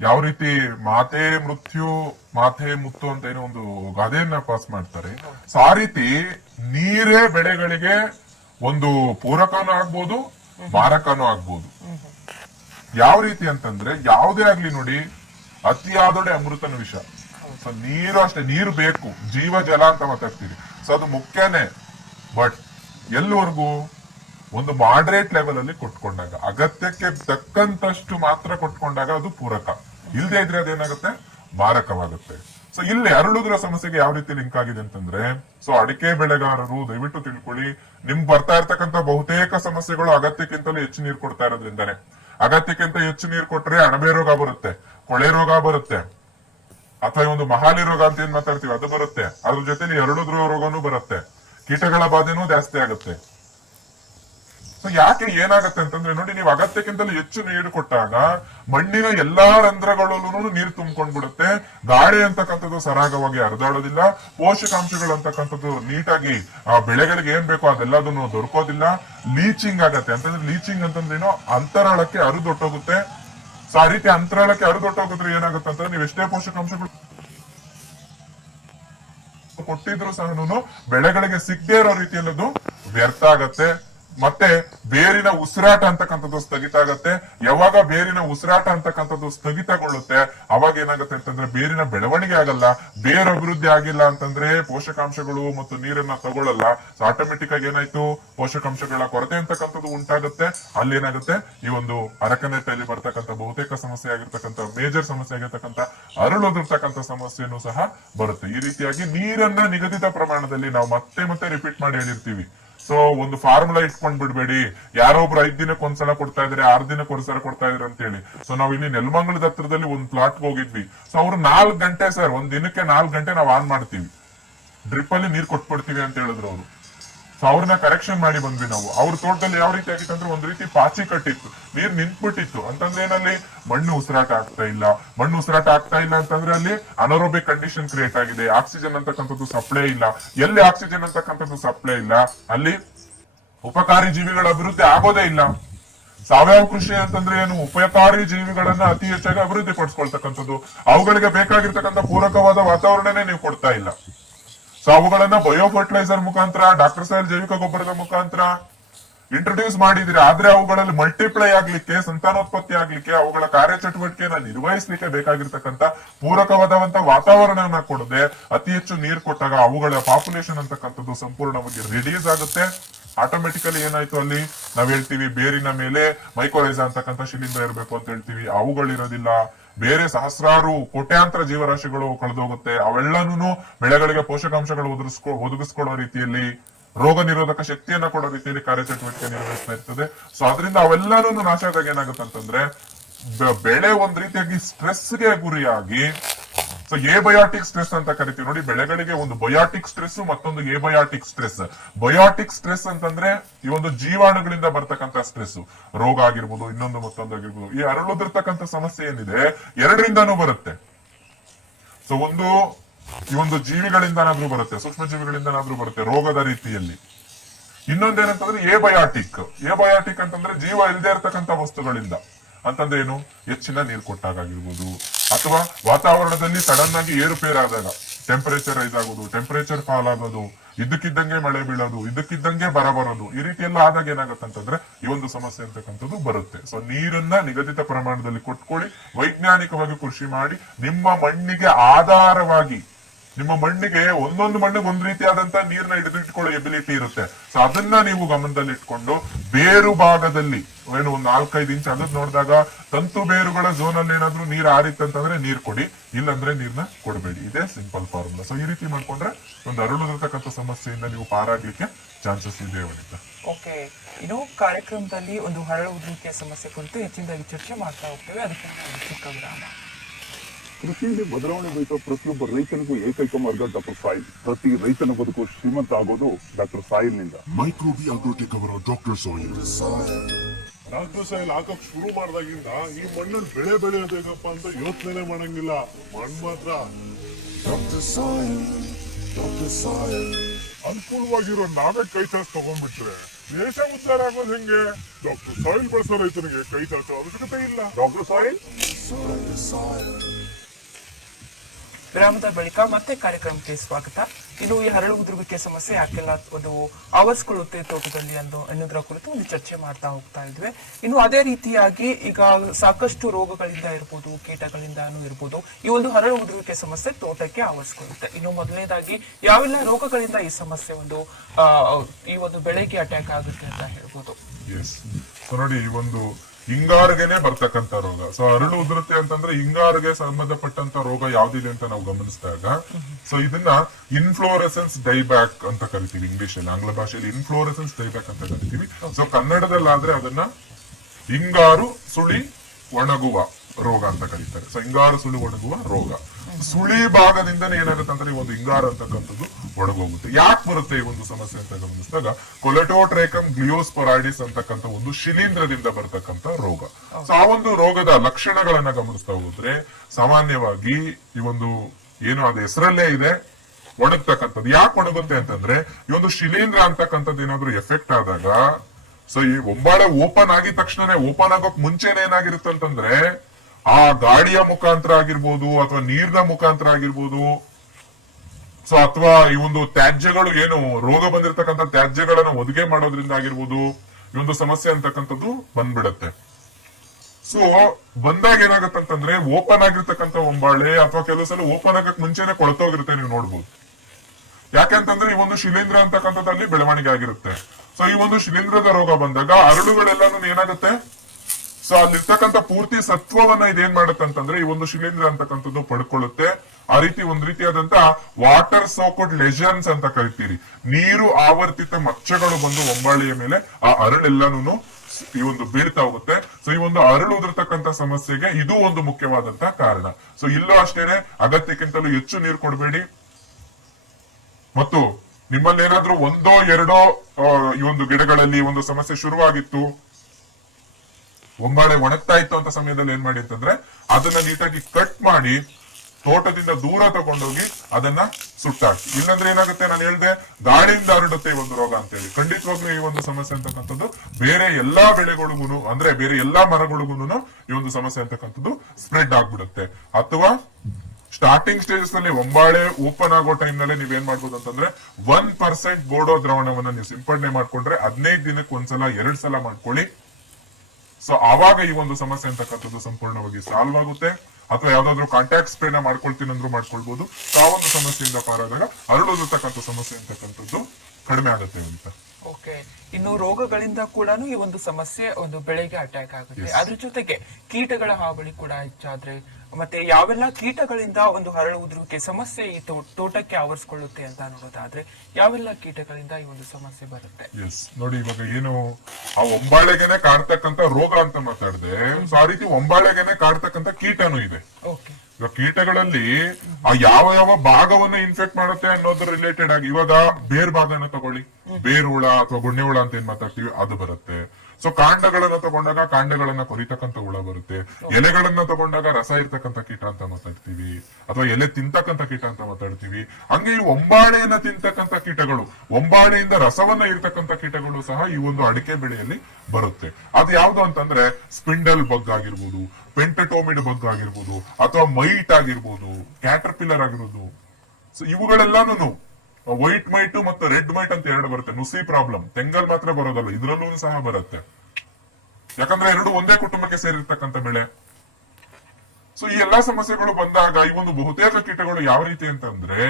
ಯಾವ ರೀತಿ ಮಾತೆ ಮೃತ್ಯು ಮಾತೆ ಮುತ್ತು ಅಂತ ಏನೋ ಒಂದು ಗಾದೆಯನ್ನ ಪಾಸ್ ಮಾಡ್ತಾರೆ. ಸೊ ಆ ರೀತಿ ನೀರೇ ಬೆಳೆಗಳಿಗೆ ಒಂದು ಪೂರಕನೂ ಆಗ್ಬೋದು, ಮಾರಕನೂ ಆಗ್ಬೋದು. ಯಾವ ರೀತಿ ಅಂತಂದ್ರೆ ಯಾವುದೇ ಆಗ್ಲಿ ನೋಡಿ, ಅತಿಯಾದೊಡೆ ಅಮೃತನ ವಿಷ. ಸೊ ನೀರು ಅಷ್ಟೇ, ನೀರು ಬೇಕು, ಜೀವ ಜಲ ಅಂತ ಮಾತಾಡ್ತೀವಿ. ಸೊ ಅದು ಮುಖ್ಯನೇ. ಬಟ್ ಎಲ್ಲಿವರೆಗೂ ಒಂದು ಮಾಡರೇಟ್ ಲೆವೆಲ್ ಅಲ್ಲಿ ಕೊಟ್ಕೊಂಡಾಗ, ಅಗತ್ಯಕ್ಕೆ ತಕ್ಕಂತಷ್ಟು ಮಾತ್ರ ಕೊಟ್ಕೊಂಡಾಗ ಅದು ಪೂರಕ. ಇಲ್ಲದೆ ಇದ್ರೆ ಅದೇನಾಗುತ್ತೆ, ಮಾರಕವಾಗುತ್ತೆ. ಸೊ ಇಲ್ಲಿ ಅರಳುದ್ರ ಸಮಸ್ಯೆಗೆ ಯಾವ ರೀತಿ ಲಿಂಕ್ ಆಗಿದೆ ಅಂತಂದ್ರೆ, ಸೊ ಅಡಿಕೆ ಬೆಳೆಗಾರರು ದಯವಿಟ್ಟು ತಿಳ್ಕೊಳ್ಳಿ, ನಿಮ್ಗೆ ಬರ್ತಾ ಇರ್ತಕ್ಕಂಥ ಬಹುತೇಕ ಸಮಸ್ಯೆಗಳು ಅಗತ್ಯಕ್ಕಿಂತಲೂ ಹೆಚ್ಚು ನೀರು ಕೊಡ್ತಾ ಇರೋದ್ರಿಂದಾನೆ. ಅಗತ್ಯಕ್ಕಿಂತ ಹೆಚ್ಚು ನೀರು ಕೊಟ್ರೆ ಅಣಬೆ ರೋಗ ಬರುತ್ತೆ, ಕೊಳೆ ರೋಗ ಬರುತ್ತೆ, ಅಥವಾ ಒಂದು ಮಹಾಲಿ ರೋಗ ಅಂತ ಏನ್ ಮಾತಾಡ್ತೀವಿ ಅದು ಬರುತ್ತೆ. ಅದ್ರ ಜೊತೆಲಿ ಅರಳುದ್ರ ರೋಗನೂ ಬರುತ್ತೆ, ಕೀಟಗಳ ಬಾಧೆನೂ ಜಾಸ್ತಿ ಆಗುತ್ತೆ. ಸೊ ಯಾಕೆ ಏನಾಗುತ್ತೆ ಅಂತಂದ್ರೆ ನೋಡಿ, ನೀವು ಅಗತ್ಯಕ್ಕಿಂತಲೂ ಹೆಚ್ಚು ನೀರು ಕೊಟ್ಟಾಗ ಮಣ್ಣಿನ ಎಲ್ಲಾ ರಂಧ್ರಗಳಲ್ಲೂ ನೀರು ತುಂಬಿಕೊಂಡ್ಬಿಡುತ್ತೆ, ಗಾಳಿ ಅಂತಕ್ಕಂಥದ್ದು ಸರಾಗವಾಗಿ ಹರಿದಾಡೋದಿಲ್ಲ, ಪೋಷಕಾಂಶಗಳು ಅಂತಕ್ಕಂಥದ್ದು ನೀಟಾಗಿ ಆ ಬೆಳೆಗಳಿಗೆ ಏನ್ ಬೇಕೋ ಅದೆಲ್ಲದನ್ನು ದೊರಕೋದಿಲ್ಲ, ಲೀಚಿಂಗ್ ಆಗತ್ತೆ. ಅಂತಂದ್ರೆ ಲೀಚಿಂಗ್ ಅಂತಂದ್ರೇನು, ಅಂತರಾಳಕ್ಕೆ ಹರಿದೊಟ್ಟೋಗುತ್ತೆ. ಸೊ ಆ ರೀತಿ ಅಂತರಾಳಕ್ಕೆ ಹರಿದೊಟ್ಟೋಗಿದ್ರೆ ಏನಾಗುತ್ತೆ ಅಂತಂದ್ರೆ, ನೀವು ಎಷ್ಟೇ ಪೋಷಕಾಂಶಗಳು ಕೊಟ್ಟಿದ್ರು ಸಹ ಬೆಳೆಗಳಿಗೆ ಸಿಗದೇ ಇರೋ ರೀತಿಯಲ್ಲಿ ಅದು ವ್ಯರ್ಥ ಆಗತ್ತೆ. ಮತ್ತೆ ಬೇರಿನ ಉಸಿರಾಟ ಅಂತಕ್ಕಂಥದ್ದು ಸ್ಥಗಿತ ಆಗತ್ತೆ. ಯಾವಾಗ ಬೇರಿನ ಉಸಿರಾಟ ಅಂತಕ್ಕಂಥದ್ದು ಸ್ಥಗಿತಗೊಳ್ಳುತ್ತೆ, ಅವಾಗ ಏನಾಗುತ್ತೆ ಅಂತಂದ್ರೆ ಬೇರಿನ ಬೆಳವಣಿಗೆ ಆಗಲ್ಲ. ಬೇರು ಅಭಿವೃದ್ಧಿ ಆಗಿಲ್ಲ ಅಂತಂದ್ರೆ ಪೋಷಕಾಂಶಗಳು ಮತ್ತು ನೀರನ್ನ ತಗೊಳ್ಳಲ್ಲ. ಆಟೋಮೆಟಿಕ್ ಆಗಿ ಏನಾಯ್ತು, ಪೋಷಕಾಂಶಗಳ ಕೊರತೆ ಅಂತಕ್ಕಂಥದ್ದು ಉಂಟಾಗುತ್ತೆ. ಅಲ್ಲೇನಾಗುತ್ತೆ, ಈ ಒಂದು ಅರಕನೆಟ್ಟಲ್ಲಿ ಬರ್ತಕ್ಕಂಥ ಬಹುತೇಕ ಸಮಸ್ಯೆ ಆಗಿರ್ತಕ್ಕಂಥ ಮೇಜರ್ ಸಮಸ್ಯೆ ಆಗಿರ್ತಕ್ಕಂಥ ಅರಳುದಿರ್ತಕ್ಕಂಥ ಸಮಸ್ಯೆನೂ ಸಹ ಬರುತ್ತೆ. ಈ ರೀತಿಯಾಗಿ ನೀರನ್ನ ನಿಗದಿತ ಪ್ರಮಾಣದಲ್ಲಿ ನಾವು ಮತ್ತೆ ಮತ್ತೆ ರಿಪೀಟ್ ಮಾಡಿ ಹೇಳಿರ್ತೀವಿ. ಸೊ ಒಂದು ಫಾರ್ಮುಲಾ ಇಟ್ಕೊಂಡ್ ಬಿಡ್ಬೇಡಿ, ಯಾರೋ ಒಬ್ರು 5 ದಿನಕ್ಕೆ ಒಂದ್ಸಲ ಕೊಡ್ತಾ ಇದಾರೆ, 6 ದಿನಕ್ಕೆ ಒಂದ್ಸಲ ಕೊಡ್ತಾ ಇದಾರೆ ಅಂತ ಹೇಳಿ. ಸೊ ನಾವ್ ಇಲ್ಲಿ ನೆಲಮಂಗಲದ ಹತ್ರದಲ್ಲಿ ಒಂದು ಪ್ಲಾಟ್ಗೆ ಹೋಗಿದ್ವಿ. ಸೊ ಅವ್ರು 4 ಗಂಟೆ ಸರ್, ಒಂದ್ ದಿನಕ್ಕೆ 4 ಗಂಟೆ ನಾವ್ ಆನ್ ಮಾಡ್ತೀವಿ, ಡ್ರಿಪ್ ಅಲ್ಲಿ ನೀರ್ ಕೊಟ್ಬಿಡ್ತೀವಿ ಅಂತ ಹೇಳಿದ್ರು ಅವರು. ಸೊ ಅವ್ರನ್ನ ಕರೆಕ್ಷನ್ ಮಾಡಿ ಬಂದ್ವಿ ನಾವು. ಅವ್ರ ತೋಟದಲ್ಲಿ ಯಾವ ರೀತಿ ಆಗಿತ್ತು ಅಂದ್ರೆ, ಒಂದ್ ರೀತಿ ಪಾಚಿ ಕಟ್ಟಿತ್ತು, ನೀರ್ ನಿಂತ್ಬಿಟ್ಟಿತ್ತು. ಅಂತಂದ್ರೆ ಏನಲ್ಲಿ ಮಣ್ಣು ಉಸಿರಾಟ ಆಗ್ತಾ ಇಲ್ಲ. ಮಣ್ಣು ಉಸಿರಾಟ ಆಗ್ತಾ ಇಲ್ಲ ಅಂತಂದ್ರೆ ಅಲ್ಲಿ ಅನರೋಬಿಕ್ ಕಂಡೀಷನ್ ಕ್ರಿಯೇಟ್ ಆಗಿದೆ, ಆಕ್ಸಿಜನ್ ಅಂತಕ್ಕಂಥದ್ದು ಸಪ್ಲೈ ಇಲ್ಲ. ಎಲ್ಲಿ ಆಕ್ಸಿಜನ್ ಅಂತಕ್ಕಂಥದ್ದು ಸಪ್ಲೈ ಇಲ್ಲ, ಅಲ್ಲಿ ಉಪಕಾರಿ ಜೀವಿಗಳ ಅಭಿವೃದ್ಧಿ ಆಗೋದೇ ಇಲ್ಲ. ಸಾವಯವ ಕೃಷಿ ಅಂತಂದ್ರೆ ಏನು, ಉಪಕಾರಿ ಜೀವಿಗಳನ್ನ ಅತಿ ಹೆಚ್ಚಾಗಿ ಅಭಿವೃದ್ಧಿ ಪಡಿಸ್ಕೊಳ್ತಕ್ಕಂಥದ್ದು. ಅವುಗಳಿಗೆ ಬೇಕಾಗಿರ್ತಕ್ಕಂಥ ಪೂರಕವಾದ ವಾತಾವರಣನೇ ನೀವು ಕೊಡ್ತಾ ಇಲ್ಲ. ಸೊ ಅವುಗಳನ್ನ ಬಯೋ ಫರ್ಟಿಲೈಸರ್ ಮುಖಾಂತರ, ಡಾಕ್ಟರ್ ಸಾಯಿಲ್ ಜೈವಿಕ ಗೊಬ್ಬರದ ಮುಖಾಂತರ ಇಂಟ್ರೊಡ್ಯೂಸ್ ಮಾಡಿದ್ರೆ, ಆದ್ರೆ ಅವುಗಳಲ್ಲಿ ಮಲ್ಟಿಪ್ಲೈ ಆಗ್ಲಿಕ್ಕೆ, ಸಂತಾನೋತ್ಪತ್ತಿ ಆಗ್ಲಿಕ್ಕೆ, ಅವುಗಳ ಕಾರ್ಯಚಟುವಟಿಕೆಯನ್ನ ನಿರ್ವಹಿಸಲಿಕ್ಕೆ ಬೇಕಾಗಿರ್ತಕ್ಕಂಥ ಪೂರಕವಾದಂತ ವಾತಾವರಣವನ್ನ ಕೊಡದೆ ಅತಿ ಹೆಚ್ಚು ನೀರು ಕೊಟ್ಟಾಗ ಅವುಗಳ ಪಾಪ್ಯುಲೇಷನ್ ಅಂತಕ್ಕಂಥದ್ದು ಸಂಪೂರ್ಣವಾಗಿ ರಿಡ್ಯೂಸ್ ಆಗುತ್ತೆ. ಆಟೋಮೆಟಿಕಲಿ ಏನಾಯ್ತು, ಅಲ್ಲಿ ನಾವ್ ಹೇಳ್ತೀವಿ ಬೇರಿನ ಮೇಲೆ ಮೈಕೋರೈಸಾ ಅಂತಕ್ಕಂಥ ಶಿಲೀಂಧ್ರ ಇರಬೇಕು ಅಂತ ಹೇಳ್ತೀವಿ, ಅವುಗಳಿರೋದಿಲ್ಲ. ಬೇರೆ ಸಹಸ್ರಾರು ಕೋಟ್ಯಾಂತರ ಜೀವರಾಶಿಗಳು ಕಳೆದೋಗುತ್ತೆ. ಅವೆಲ್ಲನೂ ಬೆಳೆಗಳಿಗೆ ಪೋಷಕಾಂಶಗಳು ಒದಗಿಸ್ಕೊಡೋ ರೀತಿಯಲ್ಲಿ, ರೋಗ ನಿರೋಧಕ ಶಕ್ತಿಯನ್ನ ಕೊಡೋ ರೀತಿಯಲ್ಲಿ ಕಾರ್ಯಚಟುವಟಿಕೆ ನಿರ್ವಹಿಸ್ತಾ ಇರ್ತದೆ. ಸೊ ಅದರಿಂದ ಅವೆಲ್ಲನೂ ನಾಶ ಆದಾಗ ಏನಾಗುತ್ತೆ ಅಂತಂದ್ರೆ, ಬೆಳೆ ಒಂದ್ ರೀತಿಯಾಗಿ ಸ್ಟ್ರೆಸ್ಗೆ ಗುರಿಯಾಗಿ, ಸೊ ಏಬಯಾಟಿಕ್ ಸ್ಟ್ರೆಸ್ ಅಂತ ಕರಿತೀವಿ ನೋಡಿ. ಬೆಳೆಗಳಿಗೆ ಒಂದು ಬಯಾಟಿಕ್ ಸ್ಟ್ರೆಸ್, ಮತ್ತೊಂದು ಏಬಯಾಟಿಕ್ ಸ್ಟ್ರೆಸ್. ಬಯಾಟಿಕ್ ಸ್ಟ್ರೆಸ್ ಅಂತಂದ್ರೆ ಈ ಒಂದು ಜೀವಾಣುಗಳಿಂದ ಬರ್ತಕ್ಕಂಥ ಸ್ಟ್ರೆಸ್, ರೋಗ ಆಗಿರ್ಬೋದು, ಇನ್ನೊಂದು ಮತ್ತೊಂದು ಆಗಿರ್ಬೋದು. ಈ ಅರಳುದಿರ್ತಕ್ಕಂಥ ಸಮಸ್ಯೆ ಏನಿದೆ, ಎರಡರಿಂದಾನು ಬರುತ್ತೆ. ಸೊ ಈ ಒಂದು ಜೀವಿಗಳಿಂದನಾದ್ರೂ ಬರುತ್ತೆ, ಸೂಕ್ಷ್ಮ ಜೀವಿಗಳಿಂದನಾದ್ರೂ ಬರುತ್ತೆ ರೋಗದ ರೀತಿಯಲ್ಲಿ. ಇನ್ನೊಂದೇನಂತಂದ್ರೆ ಏಬಯಾಟಿಕ್ ಅಂತಂದ್ರೆ ಜೀವ ಇಲ್ಲದೆ ಇರ್ತಕ್ಕಂಥ ವಸ್ತುಗಳಿಂದ. ಅಂತಂದ್ರೆ ಏನು, ಹೆಚ್ಚಿನ ನೀರು ಕೊಟ್ಟಾಗಿರ್ಬೋದು, ಅಥವಾ ವಾತಾವರಣದಲ್ಲಿ ಸಡನ್ ಆಗಿ ಏರುಪೇರಾದಾಗ ಟೆಂಪರೇಚರ್ ರೈಸ್ ಆಗೋದು, ಟೆಂಪರೇಚರ್ ಫಾಲ್ ಆಗೋದು, ಇದ್ದಕ್ಕಿದ್ದಂಗೆ ಮಳೆ ಬೀಳೋದು, ಇದ್ದಕ್ಕಿದ್ದಂಗೆ ಬರ ಬರೋದು, ಈ ರೀತಿ ಎಲ್ಲ ಆದಾಗ ಏನಾಗುತ್ತೆ ಅಂತಂದ್ರೆ ಈ ಒಂದು ಸಮಸ್ಯೆ ಅಂತಕ್ಕಂಥದ್ದು ಬರುತ್ತೆ. ಸೊ ನೀರನ್ನ ನಿಗದಿತ ಪ್ರಮಾಣದಲ್ಲಿ ಕೊಟ್ಕೊಳ್ಳಿ, ವೈಜ್ಞಾನಿಕವಾಗಿ ಕೃಷಿ ಮಾಡಿ, ನಿಮ್ಮ ಮಣ್ಣಿಗೆ ಆಧಾರವಾಗಿ, ನಿಮ್ಮ ಮಣ್ಣಿಗೆ ಒಂದೊಂದು ಮಣ್ಣಿಗೆ ಒಂದ್ ರೀತಿಯಾದಂತ ನೀರ್ನ ಹಿಡಿದಿಟ್ಕೊಳ್ಳೋ ಎಬಿಲಿಟಿ ಇರುತ್ತೆ. ಸೊ ಅದನ್ನ ನೀವು ಗಮನದಲ್ಲಿ ಇಟ್ಕೊಂಡು ಬೇರು ಭಾಗದಲ್ಲಿ ಏನು ಒಂದು 4-5 ಇಂಚ್ ಅದನ್ನ ನೋಡಿದಾಗ ತಂತು ಬೇರುಗಳ ಝೋನ್ ಅಲ್ಲಿ ಏನಾದ್ರೂ ನೀರ್ ಆರಿತ್ತಂತಂದ್ರೆ ನೀರ್ ಕೊಡಿ, ಇಲ್ಲಾಂದ್ರೆ ನೀರ್ನ ಕೊಡಬೇಡಿ. ಇದೇ ಸಿಂಪಲ್ ಫಾರ್ಮುಲಾ. ಸೊ ಈ ರೀತಿ ಮಾಡ್ಕೊಂಡ್ರೆ ಒಂದು ಅರಳುದಿರ್ತಕ್ಕಂಥ ಸಮಸ್ಯೆಯಿಂದ ನೀವು ಪಾರಾಗ್ಲಿಕ್ಕೆ ಚಾನ್ಸಸ್ ಇದೆ ಅವನಿಂದ. ಓಕೆ, ಇನ್ನು ಕಾರ್ಯಕ್ರಮದಲ್ಲಿ ಒಂದು ಹರಳುವಿಕೆ ಸಮಸ್ಯೆ ಕುರಿತು ಹೆಚ್ಚಿನದಾಗಿ ಚರ್ಚೆ ಮಾಡ್ತಾ ಹೋಗ್ತೇವೆ. ಅದಕ್ಕೆ ಒಂದು ಚಿಕ್ಕ ವಿರಾಮ. ಕೃಷಿಯಲ್ಲಿ ಬದಲಾವಣೆ ಬಯಸುವ ಪ್ರತಿಯೊಬ್ಬ ರೈತನಿಗೂ ಏಕೈಕ ಮಾರ್ಗ ಡಾಕ್ಟರ್ ಸಾಯಿಲ್. ಪ್ರತಿ ರೈತನ ಬದುಕು ಶ್ರೀಮಂತ ಆಗೋದು ಡಾಕ್ಟರ್ ಸಾಯಿಲ್ ನಿಂದ. ಮೈಕ್ರೋಬಿ ಅಗ್ರೋಟೆಕ್ ಅವರ ಡಾಕ್ಟರ್ ಸಾಯಿಲ್. ಡಾಕ್ಟರ್ ಸಾಯಿಲ್ ಹಾಕಕ್ ಶುರು ಮಾಡಿದಾಗಿಂದ ಈ ಮಣ್ಣಲ್ಲಿ ಬೆಳೆ ಬೆಳೆಯೋದು ಹೇಗಪ್ಪ ಅಂತ ಯೋಚನೆ ಮಾಡಂಗಿಲ್ಲ. ಮಣ್ಣು ಮಾತ್ರ ಅನುಕೂಲವಾಗಿರೋ ನಾವೇ ಕೈ ಚಾಚ್ ತಗೊಂಡ್ಬಿಟ್ರೆ ದೇಶ ಉದ್ಧಾರ ಆಗೋದು ಹೆಂಗೆ? ಡಾಕ್ಟರ್ ಸಾಯಿಲ್ ಬಳಸೋ ರೈತನಿಗೆ ಕೈ ಚಾಚೋ ಅವಶ್ಯಕತೆ ಇಲ್ಲ. Doctor soil. ವಿರಾಮದ ಬಳಿಕ ಮತ್ತೆ ಕಾರ್ಯಕ್ರಮಕ್ಕೆ ಸ್ವಾಗತ. ಇನ್ನು ಈ ಹರಳು ಉದುರುವಿಕೆ ಸಮಸ್ಯೆ ಯಾಕೆಲ್ಲ ಒಂದು ಆವರಿಸಿಕೊಳ್ಳುತ್ತೆ ತೋಟದಲ್ಲಿ ಅನ್ನೋದ್ರ ಕುರಿತು ಒಂದು ಚರ್ಚೆ ಮಾಡ್ತಾ ಹೋಗ್ತಾ ಇದ್ವಿ. ಇನ್ನು ಅದೇ ರೀತಿಯಾಗಿ ಈಗ ಸಾಕಷ್ಟು ರೋಗಗಳಿಂದ ಇರ್ಬೋದು, ಕೀಟಗಳಿಂದಾನು ಇರ್ಬೋದು, ಈ ಒಂದು ಹರಳು ಉದುರುವಿಕೆ ಸಮಸ್ಯೆ ತೋಟಕ್ಕೆ ಆವರಿಸಿಕೊಳ್ಳುತ್ತೆ. ಇನ್ನು ಮೊದಲನೇದಾಗಿ ಯಾವೆಲ್ಲ ರೋಗಗಳಿಂದ ಈ ಸಮಸ್ಯೆ ಈ ಒಂದು ಬೆಳೆಗೆ ಅಟ್ಯಾಕ್ ಆಗುತ್ತೆ ಅಂತ ಹೇಳ್ಬೋದು? ಎಸ್, ಸೊ ನೋಡಿ, ಈ ಒಂದು ಹಿಂಗಾರಿಗೆನೆ ಬರ್ತಕ್ಕಂತ ರೋಗ. ಸೊ ಅರಳು ಉದುರುತ್ತೆ ಅಂತಂದ್ರೆ ಹಿಂಗಾರಿಗೆ ಸಂಬಂಧಪಟ್ಟಂತ ರೋಗ ಯಾವ್ದಿದೆ ಅಂತ ನಾವು ಗಮನಿಸಿದಾಗ, ಸೊ ಇದನ್ನ ಇನ್ಫ್ಲೋರೆಸೆನ್ಸ್ ಡೈಬ್ಯಾಕ್ ಅಂತ ಕರಿತೀವಿ ಇಂಗ್ಲಿಷ್ ಅಲ್ಲಿ. ಆಂಗ್ಲ ಭಾಷೆಯಲ್ಲಿ ಇನ್ಫ್ಲೋರೆಸೆನ್ಸ್ ಡೈಬ್ಯಾಕ್ ಅಂತ ಕರಿತೀವಿ. ಸೊ ಕನ್ನಡದಲ್ಲಾದ್ರೆ ಅದನ್ನ ಹಿಂಗಾರು ಸುಳಿ ಒಣಗುವ ರೋಗ ಅಂತ ಕರೀತಾರೆ. ಸೊ ಹಿಂಗಾರು ಸುಳಿ ಒಣಗುವ ರೋಗ. ಸುಳಿ ಭಾಗದಿಂದನೇ ಏನಾಗುತ್ತೆ ಅಂದ್ರೆ ಈ ಒಂದು ಹಿಂಗಾರ ಅಂತಕ್ಕಂಥದ್ದು ಒಣಗೋಗುತ್ತೆ. ಯಾಕೆ ಬರುತ್ತೆ ಈ ಒಂದು ಸಮಸ್ಯೆ ಅಂತ ಗಮನಿಸಿದಾಗ, ಕೊಲೆಟೋಟ್ರೇಕಮ್ ಗ್ಲಿಯೋಸ್ಪೊರಾಯ್ಡಿಸ್ ಅಂತಕ್ಕಂಥ ಒಂದು ಶಿಲೀಂಧ್ರದಿಂದ ಬರ್ತಕ್ಕಂಥ ರೋಗ. ಸೊ ಆ ಒಂದು ರೋಗದ ಲಕ್ಷಣಗಳನ್ನ ಗಮನಿಸ್ತಾ ಹೋದ್ರೆ, ಸಾಮಾನ್ಯವಾಗಿ ಈ ಒಂದು ಏನು ಅದು ಹೆಸರಲ್ಲೇ ಇದೆ, ಒಣಗ್ತಕ್ಕಂಥದ್ದು. ಯಾಕೆ ಒಣಗುತ್ತೆ ಅಂತಂದ್ರೆ, ಈ ಒಂದು ಶಿಲೀಂಧ್ರ ಅಂತಕ್ಕಂಥದ್ದು ಏನಾದ್ರು ಎಫೆಕ್ಟ್ ಆದಾಗ, ಸೊ ಈ ಒಂಬಾಳೆ ಓಪನ್ ಆಗಿದ ತಕ್ಷಣನೇ, ಓಪನ್ ಆಗೋಕ್ ಮುಂಚೆನೆ ಏನಾಗಿರುತ್ತೆ ಅಂತಂದ್ರೆ, ಆ ಗಾಡಿಯ ಮುಖಾಂತರ ಆಗಿರ್ಬೋದು ಅಥವಾ ನೀರಿನ ಮುಖಾಂತರ ಆಗಿರ್ಬೋದು, ಸೊ ಅಥವಾ ಈ ಒಂದು ತ್ಯಾಜ್ಯಗಳು ಏನು ರೋಗ ಬಂದಿರತಕ್ಕಂಥ ತ್ಯಾಜ್ಯಗಳನ್ನ ಒದಿಗೆ ಮಾಡೋದ್ರಿಂದ ಆಗಿರ್ಬೋದು, ಈ ಒಂದು ಸಮಸ್ಯೆ ಅಂತಕ್ಕಂಥದ್ದು ಬಂದ್ಬಿಡತ್ತೆ. ಸೊ ಬಂದಾಗ ಏನಾಗತ್ತೆ ಅಂತಂದ್ರೆ, ಓಪನ್ ಆಗಿರ್ತಕ್ಕಂಥ ಒಂಬಾಳೆ ಅಥವಾ ಕೆಲವು ಸಲ ಓಪನ್ ಆಗಕ್ ಮುಂಚೆನೆ ಕೊಳತೋಗಿರುತ್ತೆ, ನೀವು ನೋಡ್ಬೋದು. ಯಾಕೆಂತಂದ್ರೆ ಈ ಒಂದು ಶಿಲೀಂಧ್ರ ಅಂತಕ್ಕಂಥದ್ದಲ್ಲಿ ಬೆಳವಣಿಗೆ ಆಗಿರುತ್ತೆ. ಸೊ ಈ ಒಂದು ಶಿಲೀಂಧ್ರದ ರೋಗ ಬಂದಾಗ ಅರಳುಗಳೆಲ್ಲಾನು ಏನಾಗುತ್ತೆ, ಸೊ ಅಲ್ಲಿರ್ತಕ್ಕಂಥ ಪೂರ್ತಿ ಸತ್ವವನ್ನ ಇದೇನ್ ಮಾಡುತ್ತೆ ಅಂತಂದ್ರೆ ಈ ಒಂದು ಶಿಲೀಂಧ್ರ ಅಂತಕ್ಕಂಥದ್ದು ಪಡ್ಕೊಳ್ಳುತ್ತೆ. ಆ ರೀತಿ ಒಂದ್ ರೀತಿಯಾದಂತ ವಾಟರ್ ಸೋಕ್ಡ್ ಲೆಷನ್ಸ್ ಅಂತ ಕರಿತೀರಿ, ನೀರು ಆವರ್ತಿತ ಮಚ್ಚಗಳು ಬಂದು ಒಂಬಾಳಿಯ ಮೇಲೆ ಆ ಅರಳೆಲ್ಲಾನು ಈ ಒಂದು ಬೀಳ್ತಾ ಹೋಗುತ್ತೆ. ಸೊ ಈ ಒಂದು ಅರಳು ಉದುರ್ತಕ್ಕಂಥ ಸಮಸ್ಯೆಗೆ ಇದು ಒಂದು ಮುಖ್ಯವಾದಂತ ಕಾರಣ. ಸೊ ಇಲ್ಲೂ ಅಷ್ಟೇನೆ, ಅಗತ್ಯಕ್ಕಿಂತಲೂ ಹೆಚ್ಚು ನೀರು ಕೊಡಬೇಡಿ. ಮತ್ತು ನಿಮ್ಮಲ್ಲಿ ಏನಾದ್ರೂ ಒಂದೋ ಎರಡೋ ಈ ಒಂದು ಗಿಡಗಳಲ್ಲಿ ಒಂದು ಸಮಸ್ಯೆ ಶುರುವಾಗಿತ್ತು, ಒಂಬಾಳೆ ಒಣಗ್ತಾ ಇತ್ತು ಅಂತ ಸಮಯದಲ್ಲಿ ಏನ್ ಮಾಡಿ ಅಂತಂದ್ರೆ, ಅದನ್ನ ನೀಟಾಗಿ ಕಟ್ ಮಾಡಿ ತೋಟದಿಂದ ದೂರ ತಗೊಂಡೋಗಿ ಅದನ್ನ ಸುಟ್ಟಾಕಿ. ಇಲ್ಲಂದ್ರೆ ಏನಾಗುತ್ತೆ, ನಾನು ಹೇಳ್ದೆ ಗಾಳಿಯಿಂದ ಹರಡುತ್ತೆ ಈ ಒಂದು ರೋಗ ಅಂತ ಹೇಳಿ. ಖಂಡಿತವಾಗ್ಲೂ ಈ ಒಂದು ಸಮಸ್ಯೆ ಅಂತಕ್ಕಂಥದ್ದು ಬೇರೆ ಎಲ್ಲಾ ಬೆಳೆಗಳಿಗೂ, ಅಂದ್ರೆ ಬೇರೆ ಎಲ್ಲಾ ಮರಗಳಿಗೂ ಈ ಒಂದು ಸಮಸ್ಯೆ ಅಂತಕ್ಕಂಥದ್ದು ಸ್ಪ್ರೆಡ್ ಆಗ್ಬಿಡುತ್ತೆ. ಅಥವಾ ಸ್ಟಾರ್ಟಿಂಗ್ ಸ್ಟೇಜಸ್ ನಲ್ಲಿ ಒಂಬಾಳೆ ಓಪನ್ ಆಗೋ ಟೈಮ್ ನಲ್ಲಿ ನೀವೇನ್ ಮಾಡ್ಬೋದು ಅಂತಂದ್ರೆ, 1% ಬೋಡೋ ದ್ರಾವಣವನ್ನ ನೀವು ಸಿಂಪಡಣೆ ಮಾಡ್ಕೊಂಡ್ರೆ 15 ದಿನಕ್ಕೆ ಒಂದ್ಸಲ 2 ಸಲ ಮಾಡ್ಕೊಳ್ಳಿ. ಸೊ ಆವಾಗ ಈ ಒಂದು ಸಮಸ್ಯೆ ಅಂತಕ್ಕಂಥದ್ದು ಸಂಪೂರ್ಣವಾಗಿ ಸಾಲ್ವ್ ಆಗುತ್ತೆ. ಅಥವಾ ಯಾವ್ದಾದ್ರು ಕಾಂಟ್ಯಾಕ್ಟ್ ಸ್ಪ್ರೇನ ಮಾಡ್ಕೊಳ್ತೀನಿ ಅಂದ್ರೂ ಮಾಡ್ಕೊಳ್ಬಹುದು. ಸೊ ಆ ಒಂದು ಸಮಸ್ಯೆಯಿಂದ ಪಾರಾದಾಗ ಹರಡೋದಿರ್ತಕ್ಕಂಥ ಸಮಸ್ಯೆ ಅಂತಕ್ಕಂಥದ್ದು ಕಡಿಮೆ ಆಗುತ್ತೆ ಅಂತ. ಓಕೆ, ಇನ್ನು ರೋಗಗಳಿಂದ ಕೂಡ ಈ ಒಂದು ಸಮಸ್ಯೆ ಒಂದು ಬೆಳೆಗೆ ಅಟ್ಯಾಕ್ ಆಗುತ್ತೆ. ಅದ್ರ ಜೊತೆಗೆ ಕೀಟಗಳ ಹಾವಳಿ ಕೂಡ ಹೆಚ್ಚಾದ್ರೆ, ಮತ್ತೆ ಯಾವೆಲ್ಲ ಕೀಟಗಳಿಂದ ಒಂದು ಹರಳು ಉದುರುವಿಕೆ ಸಮಸ್ಯೆ ಈ ತೋಟಕ್ಕೆ ಆವರಿಸಿಕೊಳ್ಳುತ್ತೆ ಅಂತ ನೋಡೋದಾದ್ರೆ, ಯಾವೆಲ್ಲ ಕೀಟಗಳಿಂದ ಈ ಒಂದು ಸಮಸ್ಯೆ ಬರುತ್ತೆ? ಎಸ್, ನೋಡಿ ಇವಾಗ ಏನು ಆ ಒಂಬಾಳೆಗೆನೆ ಕಾಡ್ತಕ್ಕಂತ ರೋಗ ಅಂತ ಮಾತಾಡಿದೆ. ಸೊ ಆ ರೀತಿ ಒಂಬಾಳೆಗೆನೆ ಕಾಡ್ತಕ್ಕಂತ ಕೀಟನೂ ಇದೆ. ಓಕೆ, ಇವಾಗ ಕೀಟಗಳಲ್ಲಿ ಆ ಯಾವ ಯಾವ ಭಾಗವನ್ನ ಇನ್ಫೆಕ್ಟ್ ಮಾಡುತ್ತೆ ಅನ್ನೋದ್ರ ರಿಲೇಟೆಡ್ ಆಗಿ, ಇವಾಗ ಬೇರ್ ಭಾಗನ ತಗೊಳ್ಳಿ, ಬೇರ್ ಹುಳ ಅಥವಾ ಗುಣ್ಣೆ ಹುಳ ಅಂತ ಏನ್ ಮಾತಾಡ್ತೀವಿ ಅದು ಬರುತ್ತೆ. ಸೊ ಕಾಂಡಗಳನ್ನ ತಗೊಂಡಾಗ ಕಾಂಡಗಳನ್ನ ಕೊರಿತಕ್ಕಂತ ಹುಳ ಬರುತ್ತೆ. ಎಲೆಗಳನ್ನ ತಗೊಂಡಾಗ ರಸ ಇರ್ತಕ್ಕಂಥ ಕೀಟ ಅಂತ ಮಾತಾಡ್ತೀವಿ, ಅಥವಾ ಎಲೆ ತಿಂತಕ್ಕಂಥ ಕೀಟ ಅಂತ ಮಾತಾಡ್ತೀವಿ. ಹಂಗೆ ಈ ಒಂಬಾಳೆಯನ್ನ ತಿಂತಕ್ಕಂಥ ಕೀಟಗಳು, ಒಂಬಾಳೆಯಿಂದ ರಸವನ್ನ ಇರ್ತಕ್ಕಂಥ ಕೀಟಗಳು ಸಹ ಈ ಒಂದು ಅಡಿಕೆ ಬೆಳೆಯಲ್ಲಿ ಬರುತ್ತೆ. ಅದು ಯಾವ್ದು ಅಂತಂದ್ರೆ, ಸ್ಪಿಂಡಲ್ ಬಗ್ ಆಗಿರ್ಬೋದು, ಪೆಂಟಟೋಮಿಡ್ ಬಗ್ ಆಗಿರ್ಬೋದು, ಅಥವಾ ಮೈಟ್ ಆಗಿರ್ಬೋದು, ಕ್ಯಾಟರ್ಪಿಲ್ಲರ್ ಆಗಿರ್ಬೋದು. ಸೊ ಇವುಗಳೆಲ್ಲಾನು ವೈಟ್ ಮೈಟ್ ಮತ್ತು ರೆಡ್ ಮೈಟ್ ಅಂತ 2 ಬರುತ್ತೆ. ನುಸಿ ಪ್ರಾಬ್ಲಮ್ ತೆಂಗಲ್ ಮಾತ್ರ ಬರೋದಲ್ಲ, ಇದ್ರಲ್ಲೂ ಸಹ ಬರುತ್ತೆ. ಯಾಕಂದ್ರೆ 2 ಒಂದೇ ಕುಟುಂಬಕ್ಕೆ ಸೇರಿರ್ತಕ್ಕಂಥ ಬೆಳೆ. ಸೊ ಈ ಎಲ್ಲಾ ಸಮಸ್ಯೆಗಳು ಬಂದಾಗ ಈ ಒಂದು ಬಹುತೇಕ ಕೀಟಗಳು ಯಾವ ರೀತಿ ಅಂತಂದ್ರೆ,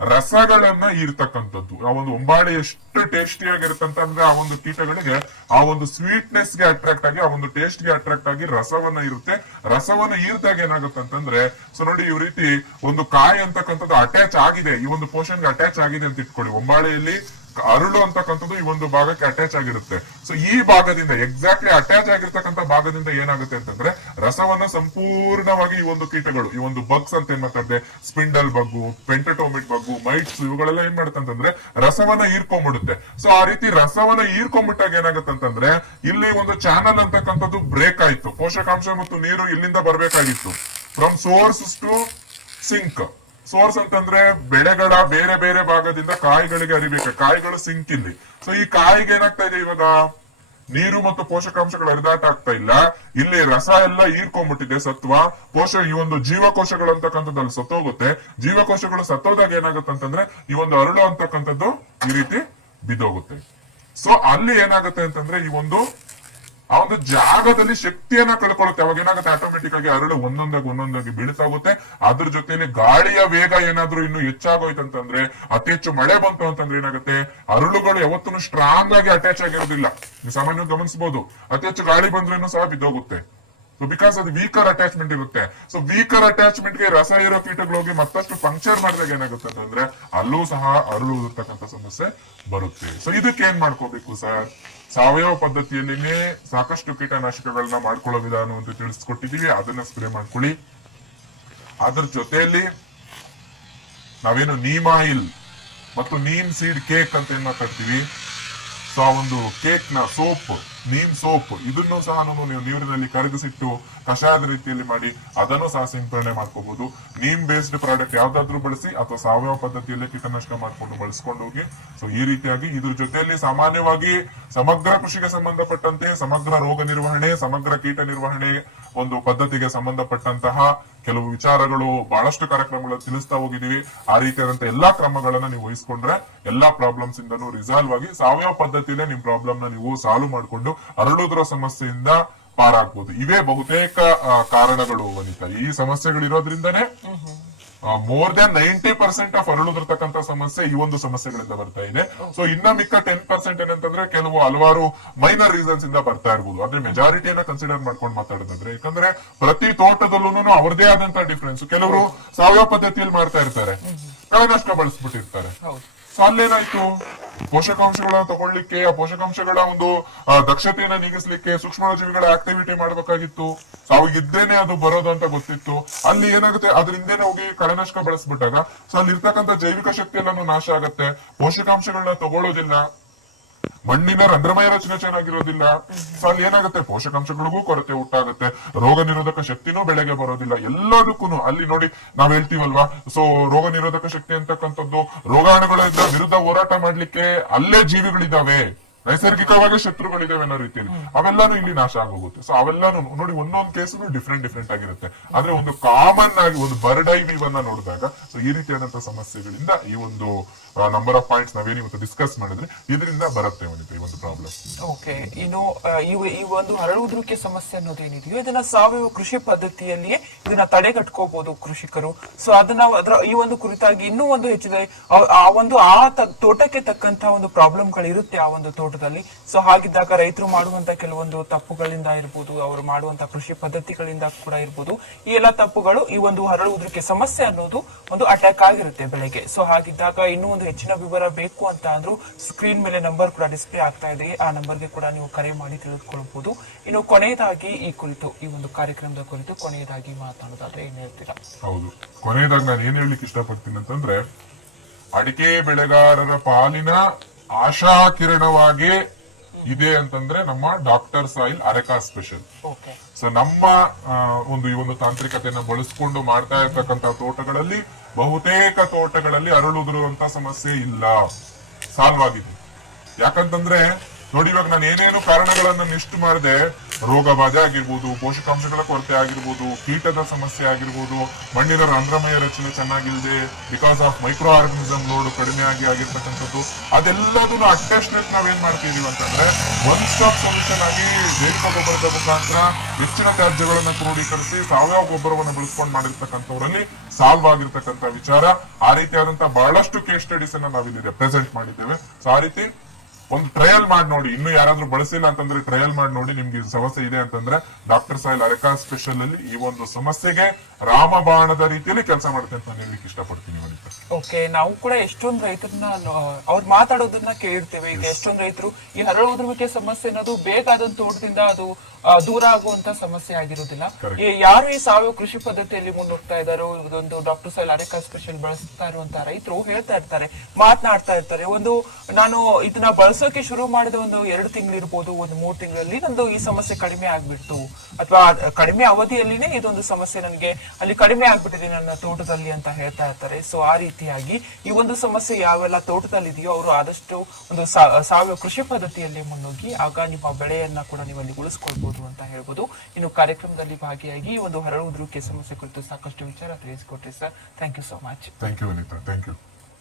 ರಸಗಳನ್ನ ಈರ್ತಕ್ಕಂಥದ್ದು. ಆ ಒಂದು ಒಂಬಾಳೆ ಎಷ್ಟು ಟೇಸ್ಟಿ ಆಗಿರುತ್ತಂತ ಅಂದ್ರೆ, ಆ ಒಂದು ಕೀಟಗಳಿಗೆ ಆ ಒಂದು ಸ್ವೀಟ್ನೆಸ್ ಗೆ ಅಟ್ರಾಕ್ಟ್ ಆಗಿ, ಆ ಒಂದು ಟೇಸ್ಟ್ ಗೆ ಅಟ್ರಾಕ್ಟ್ ಆಗಿ ರಸವನ್ನ ಇರುತ್ತೆ. ರಸವನ್ನ ಈರ್ದಾಗ ಏನಾಗುತ್ತೆ ಅಂತಂದ್ರೆ, ಸೊ ನೋಡಿ ಈ ರೀತಿ ಒಂದು ಕಾಯಿ ಅಂತಕ್ಕಂಥದ್ದು ಅಟ್ಯಾಚ್ ಆಗಿದೆ, ಈ ಒಂದು ಪೋರ್ಷನ್ಗೆ ಅಟ್ಯಾಚ್ ಆಗಿದೆ ಅಂತ ಇಟ್ಕೊಳ್ಳಿ. ಒಂಬಾಳೆಯಲ್ಲಿ ಅರಳು ಅಂತಕ್ಕಂಥದ್ದು ಈ ಒಂದು ಭಾಗಕ್ಕೆ ಅಟ್ಯಾಚ್ ಆಗಿರುತ್ತೆ. ಸೊ ಈ ಭಾಗದಿಂದ, ಎಕ್ಸಾಕ್ಟ್ಲಿ ಅಟ್ಯಾಚ್ ಆಗಿರ್ತಕ್ಕಂಥ ಭಾಗದಿಂದ ಏನಾಗುತ್ತೆ ಅಂತಂದ್ರೆ, ರಸವನ್ನ ಸಂಪೂರ್ಣವಾಗಿ ಈ ಒಂದು ಕೀಟಗಳು, ಈ ಒಂದು ಬಗ್ಸ್ ಅಂತ ಏನ್ ಮಾತಾಡಿದೆ, ಸ್ಪಿಂಡಲ್ ಬಗ್ಗು, ಪೆಂಟಟೋಮಿಡ್ ಬಗ್ಗು, ಮೈಟ್ಸ್, ಇವುಗಳೆಲ್ಲ ಏನ್ ಮಾಡುತ್ತೆ ಅಂತಂದ್ರೆ ರಸವನ್ನ ಹೀರ್ಕೊಂಡ್ಬಿಡುತ್ತೆ. ಸೊ ಆ ರೀತಿ ರಸವನ್ನ ಹೀರ್ಕೊಂಡ್ಬಿಟ್ಟಾಗ ಏನಾಗುತ್ತೆ ಅಂತಂದ್ರೆ, ಇಲ್ಲಿ ಒಂದು ಚಾನಲ್ ಅಂತಕ್ಕಂಥದ್ದು ಬ್ರೇಕ್ ಆಯ್ತು. ಪೋಷಕಾಂಶ ಮತ್ತು ನೀರು ಇಲ್ಲಿಂದ ಬರ್ಬೇಕಾಗಿತ್ತು, from source to sink. Source ಅಂತಂದ್ರೆ ಬೆಳೆಗಳ ಬೇರೆ ಬೇರೆ ಭಾಗದಿಂದ ಕಾಯಿಗಳಿಗೆ ಹರಿಬೇಕು, ಕಾಯಿಗಳು ಸಿಂಕ್ ಇಲ್ಲಿ. ಸೊ ಈ ಕಾಯಿಗೆ ಏನಾಗ್ತಾ ಇದೆ, ಇವಾಗ ನೀರು ಮತ್ತು ಪೋಷಕಾಂಶಗಳ ಹರಿದಾಟ ಆಗ್ತಾ ಇಲ್ಲ, ಇಲ್ಲಿ ರಸ ಎಲ್ಲ ಹೀರ್ಕೊಂಡ್ಬಿಟ್ಟಿದೆ. ಸತ್ವ ಈ ಒಂದು ಜೀವಕೋಶಗಳು ಅಂತಕ್ಕಂಥದ್ದು ಸತ್ತೋಗುತ್ತೆ. ಜೀವಕೋಶಗಳು ಸತ್ತೋದಾಗ ಏನಾಗುತ್ತೆ ಅಂತಂದ್ರೆ, ಈ ಒಂದು ಅರಳು ಅಂತಕ್ಕಂಥದ್ದು ಈ ರೀತಿ ಬಿದ್ದೋಗುತ್ತೆ. ಸೊ ಅಲ್ಲಿ ಏನಾಗುತ್ತೆ ಅಂತಂದ್ರೆ, ಈ ಒಂದು ಆ ಒಂದು ಜಾಗದಲ್ಲಿ ಶಕ್ತಿಯನ್ನ ಕಳ್ಕೊಳ್ಳುತ್ತೆ. ಅವಾಗ ಏನಾಗುತ್ತೆ, ಆಟೋಮೆಟಿಕ್ ಆಗಿ ಅರಳು ಒಂದೊಂದಾಗಿ ಬೀಳ್ತಾ ಹೋಗುತ್ತೆ. ಅದ್ರ ಜೊತೆಲಿ ಗಾಳಿಯ ವೇಗ ಏನಾದ್ರೂ ಇನ್ನು ಹೆಚ್ಚಾಗೋಯ್ತಂತಂದ್ರೆ, ಅತಿ ಹೆಚ್ಚು ಮಳೆ ಬಂತು ಅಂತಂದ್ರೆ ಏನಾಗುತ್ತೆ, ಅರಳುಗಳು ಯಾವತ್ತೂ ಸ್ಟ್ರಾಂಗ್ ಆಗಿ ಅಟ್ಯಾಚ್ ಆಗಿರೋದಿಲ್ಲ. ನೀವು ಸಾಮಾನ್ಯವಾಗಿ ಗಮನಿಸಬಹುದು, ಅತಿ ಹೆಚ್ಚು ಗಾಳಿ ಬಂದ್ರೂ ಸಹ ಬಿದ್ದೋಗುತ್ತೆ. ಸೊ ಬಿಕಾಸ್ ಅದು ವೀಕರ್ ಅಟ್ಯಾಚ್ಮೆಂಟ್ ಇರುತ್ತೆ. ಸೊ ವೀಕರ್ ಅಟ್ಯಾಚ್ಮೆಂಟ್ ಗೆ ರಸ ಇರೋ ಕೀಟಗಳು ಹೋಗಿ ಮತ್ತಷ್ಟು ಪಂಕ್ಚರ್ ಮಾಡಿದಾಗ ಏನಾಗುತ್ತೆ ಅಂತಂದ್ರೆ ಅಲ್ಲೂ ಸಹ ಅರಳು ಉದುರ್ತಕ್ಕಂಥ ಸಮಸ್ಯೆ ಬರುತ್ತೆ. ಸೊ ಇದಕ್ಕೆ ಏನ್ ಮಾಡ್ಕೋಬೇಕು ಸರ್, ಸಾವಯವ ಪದ್ಧತಿಯಲ್ಲಿನೇ ಸಾಕಷ್ಟು ಕೀಟನಾಶಕಗಳನ್ನ ಮಾಡ್ಕೊಳ್ಳೋ ವಿಧಾನವನ್ನು ತಿಳಿಸ್ಕೊಟ್ಟಿದೀವಿ, ಅದನ್ನ ಸ್ಪ್ರೇ ಮಾಡ್ಕೊಳ್ಳಿ. ಅದ್ರ ಜೊತೆಯಲ್ಲಿ ನಾವೇನು ನೀಮ್ ಆಯಿಲ್ ಮತ್ತು ನೀಮ್ ಸೀಡ್ ಕೇಕ್ ಅಂತ ಏನ್ ಮಾತಾಡ್ತೀವಿ, ಸೊ ಆ ಒಂದು ಕೇಕ್ ನ ಸೋಪ್, ನೀಮ್ ಸೋಪ್, ಇದನ್ನು ಸಹ ನೀವು ನೀರಿನಲ್ಲಿ ಕರಗಿಸಿಟ್ಟು ಕಷಾಯದ ರೀತಿಯಲ್ಲಿ ಮಾಡಿ ಅದನ್ನು ಸಹ ಸಿಂಪರಣೆ ಮಾಡ್ಕೋಬಹುದು. ನೀಮ್ ಬೇಸ್ಡ್ ಪ್ರಾಡಕ್ಟ್ ಯಾವ್ದಾದ್ರು ಬಳಸಿ ಅಥವಾ ಸಾವಯವ ಪದ್ಧತಿಯಲ್ಲಿ ಕೀಟನಾಶಕ ಮಾಡ್ಕೊಂಡು ಬಳಸ್ಕೊಂಡು ಹೋಗಿ. ಸೊ ಈ ರೀತಿಯಾಗಿ ಇದ್ರ ಜೊತೆಯಲ್ಲಿ ಸಾಮಾನ್ಯವಾಗಿ ಸಮಗ್ರ ಕೃಷಿಗೆ ಸಂಬಂಧಪಟ್ಟಂತೆ ಸಮಗ್ರ ರೋಗ ನಿರ್ವಹಣೆ, ಸಮಗ್ರ ಕೀಟ ನಿರ್ವಹಣೆ ಒಂದು ಪದ್ಧತಿಗೆ ಸಂಬಂಧಪಟ್ಟಂತಹ ಕೆಲವು ವಿಚಾರಗಳು ಬಹಳಷ್ಟು ಕಾರ್ಯಕ್ರಮಗಳು ತಿಳಿಸ್ತಾ ಹೋಗಿದೀವಿ. ಆ ರೀತಿಯಾದಂತ ಎಲ್ಲಾ ಕ್ರಮಗಳನ್ನ ನೀವು ವಹಿಸ್ಕೊಂಡ್ರೆ ಎಲ್ಲಾ ಪ್ರಾಬ್ಲಮ್ಸ್ ಇಂದನೂ ರಿಸಾಲ್ವ್ ಆಗಿ ಸಾವಯವ ಪದ್ಧತಿಯಲ್ಲೇ ನಿಮ್ ಪ್ರಾಬ್ಲಮ್ ನ ನೀವು ಸಾಲ್ವ್ ಮಾಡ್ಕೊಂಡು ಅರಳುದ್ರ ಸಮಸ್ಯೆಯಿಂದ ಪಾರಾಗ್ಬೋದು. ಇವೇ ಬಹುತೇಕ ಕಾರಣಗಳು ವನಿತಾ. ಈ ಸಮಸ್ಯೆಗಳಿರೋದ್ರಿಂದನೇ ಮೋರ್ ದನ್ 90% ಆಫ್ ಅರಳುದಿರ್ತಕ್ಕಂಥ ಸಮಸ್ಯೆ ಈ ಒಂದು ಸಮಸ್ಯೆಗಳಿಂದ ಬರ್ತಾ ಇದೆ. ಸೊ ಇನ್ನ ಮಿಕ್ಕ 10% ಏನಂತಂದ್ರೆ ಕೆಲವು ಹಲವಾರು ಮೈನರ್ ರೀಸನ್ಸ್ ಇಂದ ಬರ್ತಾ ಇರ್ಬೋದು. ಅದೇ ಮೆಜಾರಿಟಿಯನ್ನ ಕನ್ಸಿಡರ್ ಮಾಡ್ಕೊಂಡು ಮಾತಾಡೋದಂದ್ರೆ, ಯಾಕಂದ್ರೆ ಪ್ರತಿ ತೋಟದಲ್ಲೂ ಅವ್ರದೇ ಆದಂತ ಡಿಫ್ರೆನ್ಸ್. ಕೆಲವರು ಸಾವಯವ ಪದ್ಧತಿಯಲ್ಲಿ ಮಾಡ್ತಾ ಇರ್ತಾರೆ, ಕಳೆನಾಶಕ ಬಳಸ್ಬಿಟ್ಟಿರ್ತಾರೆ. ಸೊ ಅಲ್ಲೇನಾಯ್ತು, ಪೋಷಕಾಂಶಗಳನ್ನ ತಗೊಳ್ಳಿಕ್ಕೆ, ಆ ಪೋಷಕಾಂಶಗಳ ಒಂದು ದಕ್ಷತೆಯನ್ನ ನೀಗಿಸ್ಲಿಕ್ಕೆ ಸೂಕ್ಷ್ಮಜೀವಿಗಳ ಆಕ್ಟಿವಿಟಿ ಮಾಡ್ಬೇಕಾಗಿತ್ತು. ಸೊ ಅವಾಗ ಇದ್ದೇನೆ ಅದು ಬರೋದು ಅಂತ ಗೊತ್ತಿತ್ತು. ಅಲ್ಲಿ ಏನಾಗುತ್ತೆ, ಅದ್ರಿಂದೇನೆ ಹೋಗಿ ಕಳೆನಾಶಕ ಬಳಸ್ಬಿಟ್ಟಾಗ ಸೊ ಅಲ್ಲಿ ಇರ್ತಕ್ಕಂಥ ಜೈವಿಕ ಶಕ್ತಿ ಎಲ್ಲಾನು ನಾಶ ಆಗತ್ತೆ, ಪೋಷಕಾಂಶಗಳನ್ನ ತಗೊಳ್ಳೋದಿಲ್ಲ, ಮಣ್ಣಿನ ರಂಧ್ರಮಯ ರಚನೆ ಚೆನ್ನಾಗಿರೋದಿಲ್ಲ. ಸೊ ಅಲ್ಲಿ ಏನಾಗುತ್ತೆ, ಪೋಷಕಾಂಶಗಳಿಗೂ ಕೊರತೆ ಉಂಟಾಗುತ್ತೆ, ರೋಗ ನಿರೋಧಕ ಶಕ್ತಿನೂ ಬೆಳೆಗೆ ಬರೋದಿಲ್ಲ. ಎಲ್ಲದಕ್ಕೂ ಅಲ್ಲಿ ನೋಡಿ ನಾವ್ ಹೇಳ್ತೀವಲ್ವಾ, ಸೊ ರೋಗ ನಿರೋಧಕ ಶಕ್ತಿ ಅಂತಕ್ಕಂಥದ್ದು ರೋಗಾಣುಗಳ ವಿರುದ್ಧ ಹೋರಾಟ ಮಾಡ್ಲಿಕ್ಕೆ ಅಲ್ಲೇ ಜೀವಿಗಳಿದಾವೆ, ನೈಸರ್ಗಿಕವಾಗಿ ಶತ್ರುಗಳಿದಾವೆ ಅನ್ನೋ ರೀತಿಯಲ್ಲಿ ಅವೆಲ್ಲಾನು ಇಲ್ಲಿ ನಾಶ ಆಗೋಗುತ್ತೆ. ಸೊ ಅವೆಲ್ಲಾನು ನೋಡಿ ಒಂದೊಂದು ಕೇಸು ಡಿಫ್ರೆಂಟ್ ಆಗಿರುತ್ತೆ. ಆದ್ರೆ ಒಂದು ಕಾಮನ್ ಆಗಿ ಒಂದು ಬರ್ಡ್ ಐ ವ್ಯೂ ಅನ್ನ ನೋಡಿದಾಗ ಸೊ ಈ ರೀತಿಯಾದಂತಹ ಸಮಸ್ಯೆಗಳಿಂದ ಈ ಒಂದು ನಂಬರ್ ಆಫ್ ಪಾಯಿಂಟ್ಸ್ ನಾವೇನು ಇವತ್ತು ಡಿಸ್ಕಸ್ ಮಾಡಿದ್ರೆ ಇದರಿಂದ ಬರುತ್ತೆ ಈ ಒಂದು ಪ್ರಾಬ್ಲಮ್. ಓಕೆ, ಇನ್ನು ಈ ಒಂದು ಹರಳುವುದಕ್ಕೆ ಸಮಸ್ಯೆ ಅನ್ನೋದೇನಿದೆಯೋ ಇದನ್ನ ಸಾವಯವ ಕೃಷಿ ಪದ್ಧತಿಯಲ್ಲಿಯೇ ಇದನ್ನ ತಡೆಗಟ್ಕೋಬಹುದು ಕೃಷಿಕರು. ಸೊ ಅದನ್ನ ಈ ಒಂದು ಕುರಿತಾಗಿ ಇನ್ನೂ ಒಂದು ಹೆಚ್ಚಿದೆ, ತೋಟಕ್ಕೆ ತಕ್ಕಂತ ಒಂದು ಪ್ರಾಬ್ಲಮ್ಗಳು ಇರುತ್ತೆ ಆ ಒಂದು ತೋಟದಲ್ಲಿ. ಸೊ ಹಾಗಿದ್ದಾಗ ರೈತರು ಮಾಡುವಂತ ಕೆಲವೊಂದು ತಪ್ಪುಗಳಿಂದ ಇರ್ಬೋದು, ಅವರು ಮಾಡುವಂತ ಕೃಷಿ ಪದ್ಧತಿಗಳಿಂದ ಕೂಡ ಇರ್ಬೋದು, ಈ ಎಲ್ಲಾ ತಪ್ಪುಗಳು ಈ ಒಂದು ಹರಳುವುದಕ್ಕೆ ಸಮಸ್ಯೆ ಅನ್ನೋದು ಒಂದು ಅಟ್ಯಾಕ್ ಆಗಿರುತ್ತೆ ಬೆಳೆಗೆ. ಸೊ ಹಾಗಿದ್ದಾಗ ಇನ್ನೂ ಒಂದು ಹೆಚ್ಚಿನ ವಿವರ ಬೇಕು ಅಂತ ಅಂದ್ರೂ ಸ್ಕ್ರೀನ್ ಮೇಲೆ ನಂಬರ್ ಕೂಡ ಡಿಸ್ಪ್ಲೇ ಆಗ್ತಾ ಇದೆ, ಆ ನಂಬರ್ಗೆ ಕೂಡ ನೀವು ಕರೆ ಮಾಡಿ ತಿಳಿದುಕೊಳ್ಳಬಹುದು. ಇನ್ನು ಕೊನೆಯದಾಗಿ ಈ ಒಂದು ಕಾರ್ಯಕ್ರಮದ ಕುರಿತು ಕೊನೆಯದಾಗಿ ಮಾತನಾಡೋದಾದ್ರೆ ಏನ್ ಹೇಳ್ತೀರಾ? ಹೌದು, ಕೊನೆಯದಾಗಿ ನಾನು ಏನ್ ಹೇಳಲಿಕ್ಕೆ ಇಷ್ಟಪಡ್ತೀನಿ ಅಂತಂದ್ರೆ, ಅಡಿಕೆ ಬೆಳೆಗಾರರ ಪಾಲಿನ ಆಶಾ ಕಿರಣವಾಗಿ ಇದೆ ಅಂತಂದ್ರೆ ನಮ್ಮ doctor soil areca special. So ನಮ್ಮ ಈ ಒಂದು ತಾಂತ್ರಿಕತೆಯನ್ನ ಬಳಸ್ಕೊಂಡು ಮಾಡ್ತಾ ಇರ್ತಕ್ಕಂಥ ತೋಟಗಳಲ್ಲಿ ಬಹುತೇಕ ತೋಟಗಳಲ್ಲಿ ಅರಳುದಿರುವಂತ ಸಮಸ್ಯೆ ಇಲ್ಲ, ಸಾಲ್ವ್ ಆಗಿದೆ. ಯಾಕಂತಂದ್ರೆ ನೋಡಿ, ಇವಾಗ ನಾನು ಏನೇನು ಕಾರಣಗಳನ್ನ ಲಿಸ್ಟ್ ಮಾಡಿದೆ, ರೋಗ ಬಾಧೆ ಆಗಿರ್ಬೋದು, ಪೋಷಕಾಂಶಗಳ ಕೊರತೆ ಆಗಿರ್ಬೋದು, ಕೀಟದ ಸಮಸ್ಯೆ ಆಗಿರ್ಬೋದು, ಮಣ್ಣಿನ ರಂಧ್ರಮಯ ರಚನೆ ಚೆನ್ನಾಗಿಲ್ಲದೆ because of micro organism load ಕಡಿಮೆ ಆಗಿರ್ತಕ್ಕಂಥದ್ದು, ಅದೆಲ್ಲದನ್ನು ಅಟ್ಯಾಚ್ಮೆಂಟ್ ನಾವೇನ್ ಮಾಡ್ತಿದೀವಿ ಅಂತಂದ್ರೆ ಒನ್ ಸ್ಟಾಪ್ ಸೊಲ್ಯೂಷನ್ ಆಗಿ ಜೈವಿಕ ಗೊಬ್ಬರದ ಮುಖಾಂತರ ಹೆಚ್ಚಿನ ತ್ಯಾಜ್ಯಗಳನ್ನ ಕ್ರೋಢೀಕರಿಸಿ ಸಾವಯವ ಗೊಬ್ಬರವನ್ನು ಬಳಸ್ಕೊಂಡು ಮಾಡಿರ್ತಕ್ಕಂಥವರಲ್ಲಿ ಸಾಲ್ವ್ ಆಗಿರ್ತಕ್ಕಂಥ ವಿಚಾರ. ಆ ರೀತಿಯಾದಂತಹ ಬಹಳಷ್ಟು ಕೇಸ್ ಸ್ಟಡೀಸ್ ಅನ್ನ ನಾವಿಲ್ಲಿ ರೆಪ್ರೆಸೆಂಟ್ ಮಾಡಿದ್ದೇವೆ. ಸೊ ಆ ರೀತಿ ಒಂದು ಟ್ರಯಲ್ ಮಾಡಿ ನೋಡಿ, ಇನ್ನು ಯಾರಾದ್ರೂ ಬಳಸಿಲ್ಲ ಅಂತಂದ್ರೆ ಟ್ರಯಲ್ ಮಾಡಿ ನೋಡಿ, ನಿಮ್ಗೆ ಸಮಸ್ಯೆ ಇದೆ ಅಂತಂದ್ರೆ ಡಾಕ್ಟರ್ ಸಾಯಿಲ್ ಅರೆಕಾ ಸ್ಪೆಷಲ್ ಅಲ್ಲಿ ಈ ಒಂದು ಸಮಸ್ಯೆಗೆ ರಾಮಬಾಣದ ರೀತಿಯಲ್ಲಿ ಕೆಲಸ ಮಾಡುತ್ತೆ ಅಂತ ನಾನು ಹೇಳಲಿಕ್ಕೆ ಇಷ್ಟಪಡ್ತೀನಿ. ಓಕೆ, ನಾವು ಕೂಡ ಎಷ್ಟೊಂದು ರೈತರನ್ನ ಅವ್ರು ಮಾತಾಡೋದನ್ನ ಕೇಳಿರ್ತೇವೆ. ಈಗ ಎಷ್ಟೊಂದು ರೈತರು ಈ ಹರಳುವುದಕ್ಕೆ ಸಮಸ್ಯೆ ಅನ್ನೋದು ಬೇಗ ಅದೊಂದು ತೋಟದಿಂದ ಅದು ದೂರ ಆಗುವಂತ ಸಮಸ್ಯೆ ಆಗಿರೋದಿಲ್ಲ. ಯಾರು ಈ ಸಾವಯವ ಕೃಷಿ ಪದ್ಧತಿಯಲ್ಲಿ ಮುನ್ನೋಗ್ತಾ ಇದ್ದಾರೋ, ಇದೊಂದು ಡಾಕ್ಟರ್ ಸಾಯಿಲ್ ಅರೆಕಾ ಸ್ಪೆಷಲ್ ಬಳಸ್ತಾ ಇರುವಂತಹ ರೈತರು ಹೇಳ್ತಾ ಇರ್ತಾರೆ, ಮಾತನಾಡ್ತಾ ಇರ್ತಾರೆ, ನಾನು ಇದನ್ನ ಬಳಸೋಕೆ ಶುರು ಮಾಡಿದ 2 ತಿಂಗಳಿರ್ಬೋದು, 3 ತಿಂಗಳಲ್ಲಿ ನಂದು ಈ ಸಮಸ್ಯೆ ಕಡಿಮೆ ಆಗ್ಬಿಡ್ತು, ಅಥವಾ ಕಡಿಮೆ ಅವಧಿಯಲ್ಲಿನೇ ಇದೊಂದು ಸಮಸ್ಯೆ ನನಗೆ ಅಲ್ಲಿ ಕಡಿಮೆ ಆಗ್ಬಿಟ್ಟಿದೆ ನನ್ನ ತೋಟದಲ್ಲಿ ಅಂತ ಹೇಳ್ತಾ ಇರ್ತಾರೆ. ಸೊ ಆ ರೀತಿಯಾಗಿ ಈ ಒಂದು ಸಮಸ್ಯೆ ಯಾವೆಲ್ಲ ತೋಟದಲ್ಲಿ ಇದೆಯೋ ಅವರು ಆದಷ್ಟು ಒಂದು ಸಾವಯವ ಕೃಷಿ ಪದ್ಧತಿಯಲ್ಲಿ ಮುನ್ನೋಗಿ ಆಗ ನಿಮ್ಮ ಬೆಳೆಯನ್ನ ಕೂಡ ನೀವು ಅಲ್ಲಿ ಉಳಿಸ್ಕೊಳ್ಬಹುದು ಅಂತ ಹೇಳ್ಬೋದು. ಇನ್ನು ಕಾರ್ಯಕ್ರಮದಲ್ಲಿ ಭಾಗಿಯಾಗಿ ಒಂದು ಹರಳುವುದಕ್ಕೆ ಸಮಸ್ಯೆ ಕುರಿತು ಸಾಕಷ್ಟು ವಿಚಾರ ತಿಳಿಸಿಕೊಟ್ರಿ sir. Thank you so much. Thank you Anita, thank you.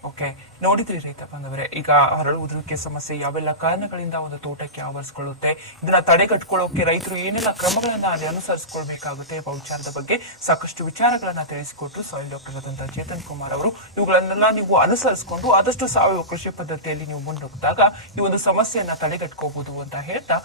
Okay, ನೋಡಿದ್ರಿ ರೈತ ಬಂದವರೇ, ಈಗ ಹರಳು ಉದುರುವಿಕೆ ಸಮಸ್ಯೆ ಯಾವೆಲ್ಲ ಕಾರಣಗಳಿಂದ ಒಂದು ತೋಟಕ್ಕೆ ಆವರಿಸಿಕೊಳ್ಳುತ್ತೆ, ಇದನ್ನ ತಡೆಗಟ್ಕೊಳ್ಳೋಕೆ ರೈತರು ಏನೆಲ್ಲ ಕ್ರಮಗಳನ್ನ ಅನುಸರಿಸಿಕೊಳ್ಬೇಕಾಗುತ್ತೆ ಎಂಬ ವಿಚಾರದ ಬಗ್ಗೆ ಸಾಕಷ್ಟು ವಿಚಾರಗಳನ್ನ ತಿಳಿಸಿಕೊಟ್ಟು ಸಾಯಿಲ್ ಡಾಕ್ಟರ್ ಆದಂತಹ ಚೇತನ್ ಕುಮಾರ್ ಅವರು ಇವುಗಳನ್ನೆಲ್ಲ ನೀವು ಅನುಸರಿಸಿಕೊಂಡು ಆದಷ್ಟು ಸಾವಯವ ಕೃಷಿ ಪದ್ಧತಿಯಲ್ಲಿ ನೀವು ಮುಂದುವರೆದಾಗ ಈ ಒಂದು ಸಮಸ್ಯೆಯನ್ನ ತಡೆಗಟ್ಕೋಬಹುದು ಅಂತ ಹೇಳ್ತಾ